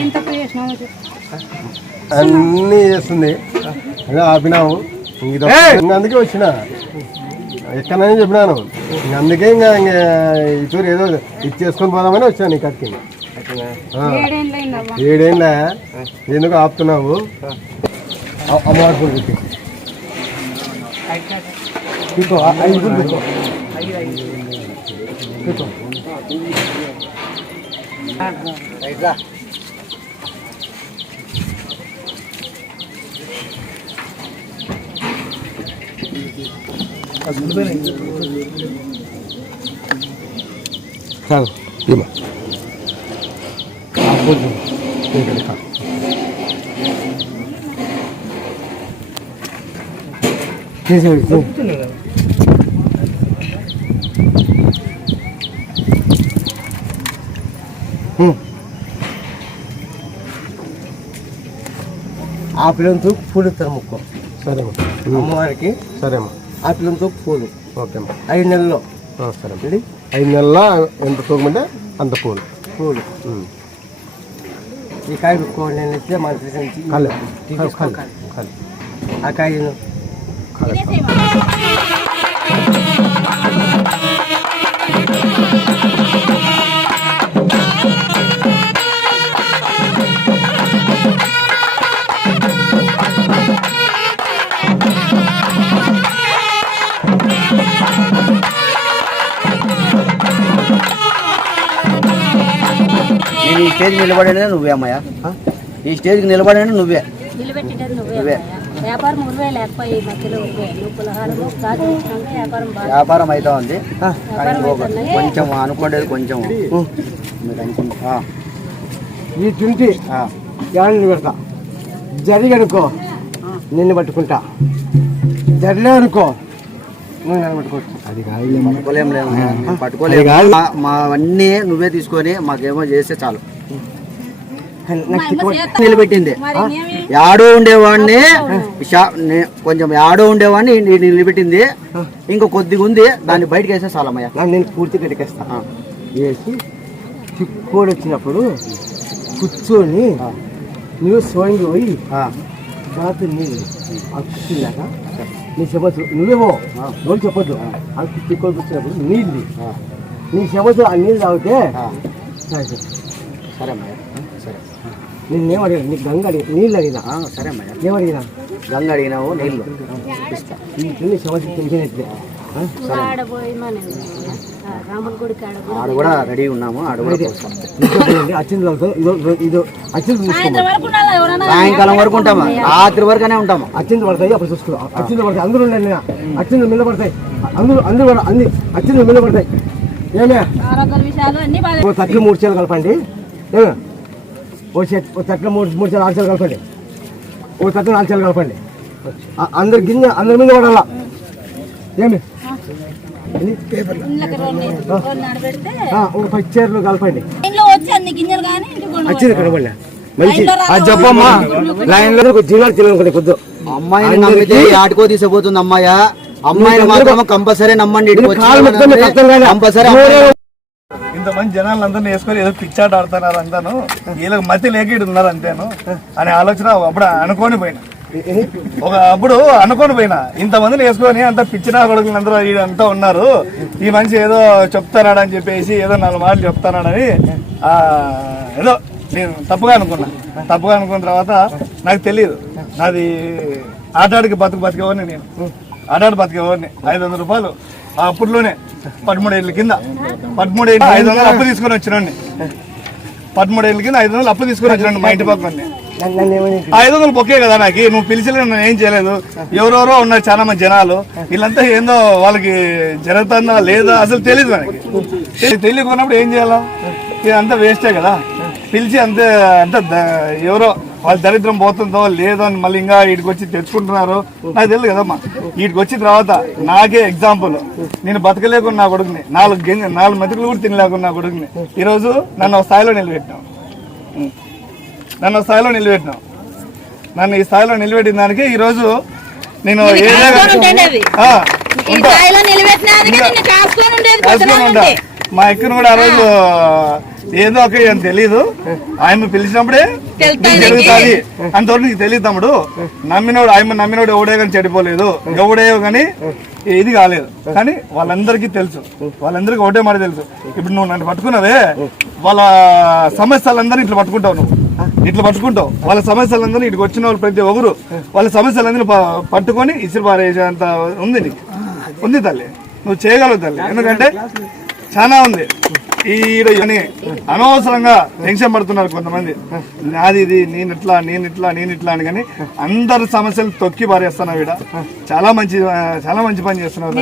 ఏం తప్పు చేసినామో చెప్పు అన్నీ చేస్తుంది అదే ఆపినావు అందుకే వచ్చిన ఎక్కడైనా చెప్పినాను అందుకే ఇంకా ఇతూరు ఏదో ఇచ్చేసుకొని పోదామని వచ్చాను నీ కట్టికి 7 ఏళ్ళ ఎందుకు ఆపుతున్నావు అమ్మవారి పూలు పెట్టి తీసుకో 5 పూలు తీసుకో తీసుకో చాలు దీమా ఆ పిల్లలతో పూలు ఇస్తారు ముక్కో సరేమ్మా అమ్మవారికి సరేమ్మా ఆ పిల్లలతో పూలు ఓకేమ్మా 5 నెలల్లో సరే 5 నెలల ఎంత తూకమంటే అంత పూలు ఈ కాయ పెట్టుకోండి నేను ఇస్తే మన ఆ కాయను నేను ఈ స్టేజ్కి నిలబడేది నువ్వే అమ్మయ్య ఈ స్టేజ్కి నిలబడేది నువ్వే వ్యాపారం ఉరివే లేకపోయి మధ్యలో నువ్వు పులహారము వ్యాపారం అవుతా ఉంది కొంచెం అనుకోండి కొంచెం ఈ 20 ఏళ్ళు పెడతా జరిగి అనుకో నిన్ను పట్టుకుంటా జరలే అనుకో నువ్వు నన్ను పట్టుకోవచ్చు అది పట్టుకోలేం లేదు పట్టుకోలేము మా అవన్నీ నువ్వే తీసుకొని మాకేమో చేస్తే చాలు నిలబెట్టింది యాడో ఉండేవాడిని కొంచెం యాడో ఉండేవాడిని నిలబెట్టింది ఇంకా కొద్దిగా ఉంది దాన్ని బయటకు వేస్తే చాలమ్మయ్య నేను పూర్తి కడికేస్తా వేసి చిక్కోడు వచ్చినప్పుడు కూర్చొని నువ్వు సోయింగి పోయి బాతు నీళ్ళు అక్షిలాగా నీ చెప్పచ్చు నువ్వేమో రోజు చెప్పొద్దు అది చిక్కోడికి వచ్చినప్పుడు నీళ్ళు నీ చెప్పచ్చు ఆ నీళ్ళు తాగితే సరే అమ్మయ్య సరే నేనేం అడిగాను నీకు గంగ అడిగి నీళ్ళు అడిగినా సరే అమ్మయ్య ఏమడిగినా గంగ అడిగినావు నీళ్ళు ఈ సమస్య తెలిసినట్లే ఆడ కూడా రెడీ ఉన్నాము, ఆడ కూడా సాయంకాలం వరకు ఉంటాము, రాత్రి వరకునే ఉంటాము. అచ్చింది పడతాయి అప్పుడు చూసుకో, అచ్చింది పడతాయి అందరూ ఉండండి, అచ్చింది మీద పడతాయి అందరూ అన్ని అచ్చింది మీద పడతాయి. ఏమే ఓ తట్లు 3 చీరలు కలపండి, ఏమే ఓ తట్లు 3 చీరలు 6 చీరలు కలపండి, ఓ తట్లు 4 చీరలు కలపండి. అందరి గిన్నె అందరి మీద పడాలా. ఏమి ఒక 10 చీరలు కలపండి. వచ్చింది కనబడి మంచి చెప్పమ్మా లైన్ లో జిల్లాలు తెలియనుకోండి కొద్దు. అమ్మాయిని నమ్మితే ఆటుకో తీసిపోతుంది అమ్మాయి. అమ్మాయిని మాత్రం కంపల్సరీ నమ్మండి. కంపల్సరీ ఇంతమంది జనాలు అందరినీ వేసుకొని ఏదో పిచ్చాట ఆడుతున్నారు అంతాను, వీళ్ళకి మతి లేక ఉన్నారు అంతేను అనే ఆలోచన అప్పుడు అనుకోని పోయినా. అప్పుడు అనుకోని పోయినా ఇంతమందిని వేసుకొని అంత పిచ్చినా కొడుకులు అందరూ అంతా ఉన్నారు, ఈ మనిషి ఏదో చెప్తానాడని చెప్పేసి ఏదో 4 మాటలు చెప్తానాడని ఏదో నేను తప్పుగా అనుకున్న తర్వాత నాకు తెలియదు నాది ఆటాడికి బతికేవాడిని, నేను ఆటాడి బతికేవాడిని. 500 రూపాయలు అప్పట్లోనే 13 ఏళ్ళ కింద 13 ఏళ్ళు 500 అప్పు తీసుకొని వచ్చినండి. 13 ఏళ్ళ కింద 500 అప్పు తీసుకొని వచ్చినండి మా ఇంటి పక్కన. 500 బొక్కే కదా నాకు, నువ్వు పిలిచలే, నేను ఏం చేయలేదు. ఎవరెవరో ఉన్నారు చాలా మంది జనాలు, వీళ్ళంతా ఏందో వాళ్ళకి జరుగుతుందా లేదా అసలు తెలియదు మనకి. తెలియకున్నప్పుడు ఏం చేయాలా, ఇదంతా వేస్టే కదా. పిలిచి అంతే ఎవరో వాళ్ళ దరిద్రం పోతుందో లేదో అని మళ్ళీ ఇంకా వీటికి వచ్చి తెచ్చుకుంటున్నారు నాకు తెలియదు కదమ్మా. వీటికి వచ్చిన తర్వాత నాకే ఎగ్జాంపుల్, నేను బతకలేకుండా నా కొడుకుని 4 మెతుకులు కూడా తినలేకుండా నా కొడుకుని ఈరోజు నన్ను స్థాయిలో నిలబెట్టినావు. నన్ను ఈ స్థాయిలో నిలబెట్టిన దానికి ఈరోజు నేను మా ఎక్కను కూడా ఆ రోజు ఏదో ఒక తెలీదు, ఆయన పిలిచినప్పుడే జరుగుతుంది అంతవరకు నీకు తెలియదు తమ్ముడు. నమ్మినోడు ఎవడే కానీ చెడిపోలేదు, ఎవడే కానీ ఇది కాలేదు. కానీ వాళ్ళందరికీ తెలుసు, వాళ్ళందరికీ ఒకటే మాట తెలుసు. ఇప్పుడు నువ్వు నన్ను పట్టుకున్నావే, వాళ్ళ సమస్యలందరూ ఇట్లా పట్టుకుంటావు, ఇట్లా పట్టుకుంటావు. వాళ్ళ సమస్యలందరూ ఇటుకు వచ్చిన వాళ్ళు ప్రతి ఒక్కరు వాళ్ళ సమస్యలందరూ పట్టుకొని ఇసురు పారేసేంత ఉంది నీకు, ఉంది తల్లి, నువ్వు చేయగలవు తల్లి. ఎందుకంటే చాలా ఉంది అని అనవసరంగా టెన్షన్ పడుతున్నారు కొంతమంది. నాది ఇది, నేను ఇట్లా అని, కానీ అందరి సమస్యలు తొక్కి పారేస్తున్నావు. ఈడ చాలా మంచి పని చేస్తున్నావు.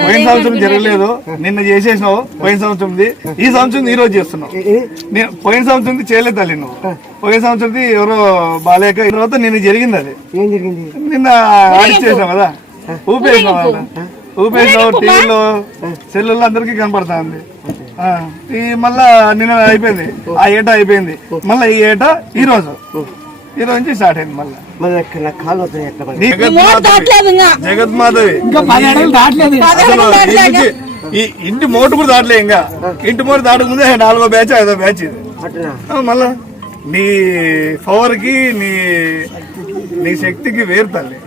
పోయిన సంవత్సరం జరగలేదు, నిన్న చేసేసినావు. పోయిన సంవత్సరంది ఈ సంవత్సరం ఈ రోజు చేస్తున్నావు. పోయిన సంవత్సరం చేయలేదు తల్లి నువ్వు. పోయిన సంవత్సరం ఎవరో బాలేక తర్వాత నిన్న జరిగింది. అది నిన్న ఆడిచ్చేసినావు కదా, ఊపేసినావు టీవీలో సెల్లుల్లో అందరికీ కనపడుతుంది. మళ్ళా నిన్న అయిపోయింది, ఆ ఏటా అయిపోయింది. మళ్ళీ ఈ ఏటా ఈ రోజు నుంచి స్టార్ట్ అయింది. మళ్ళీ జగత్మాధవి ఈ ఇంటి మోటు కూడా దాటలే, ఇంకా ఇంటి మోటు దాటక ముందే 4వ బ్యాచ్ 5వ బ్యాచ్ ఇది. మళ్ళా నీ పవర్ కి నీ శక్తికి వేరు తల్లి.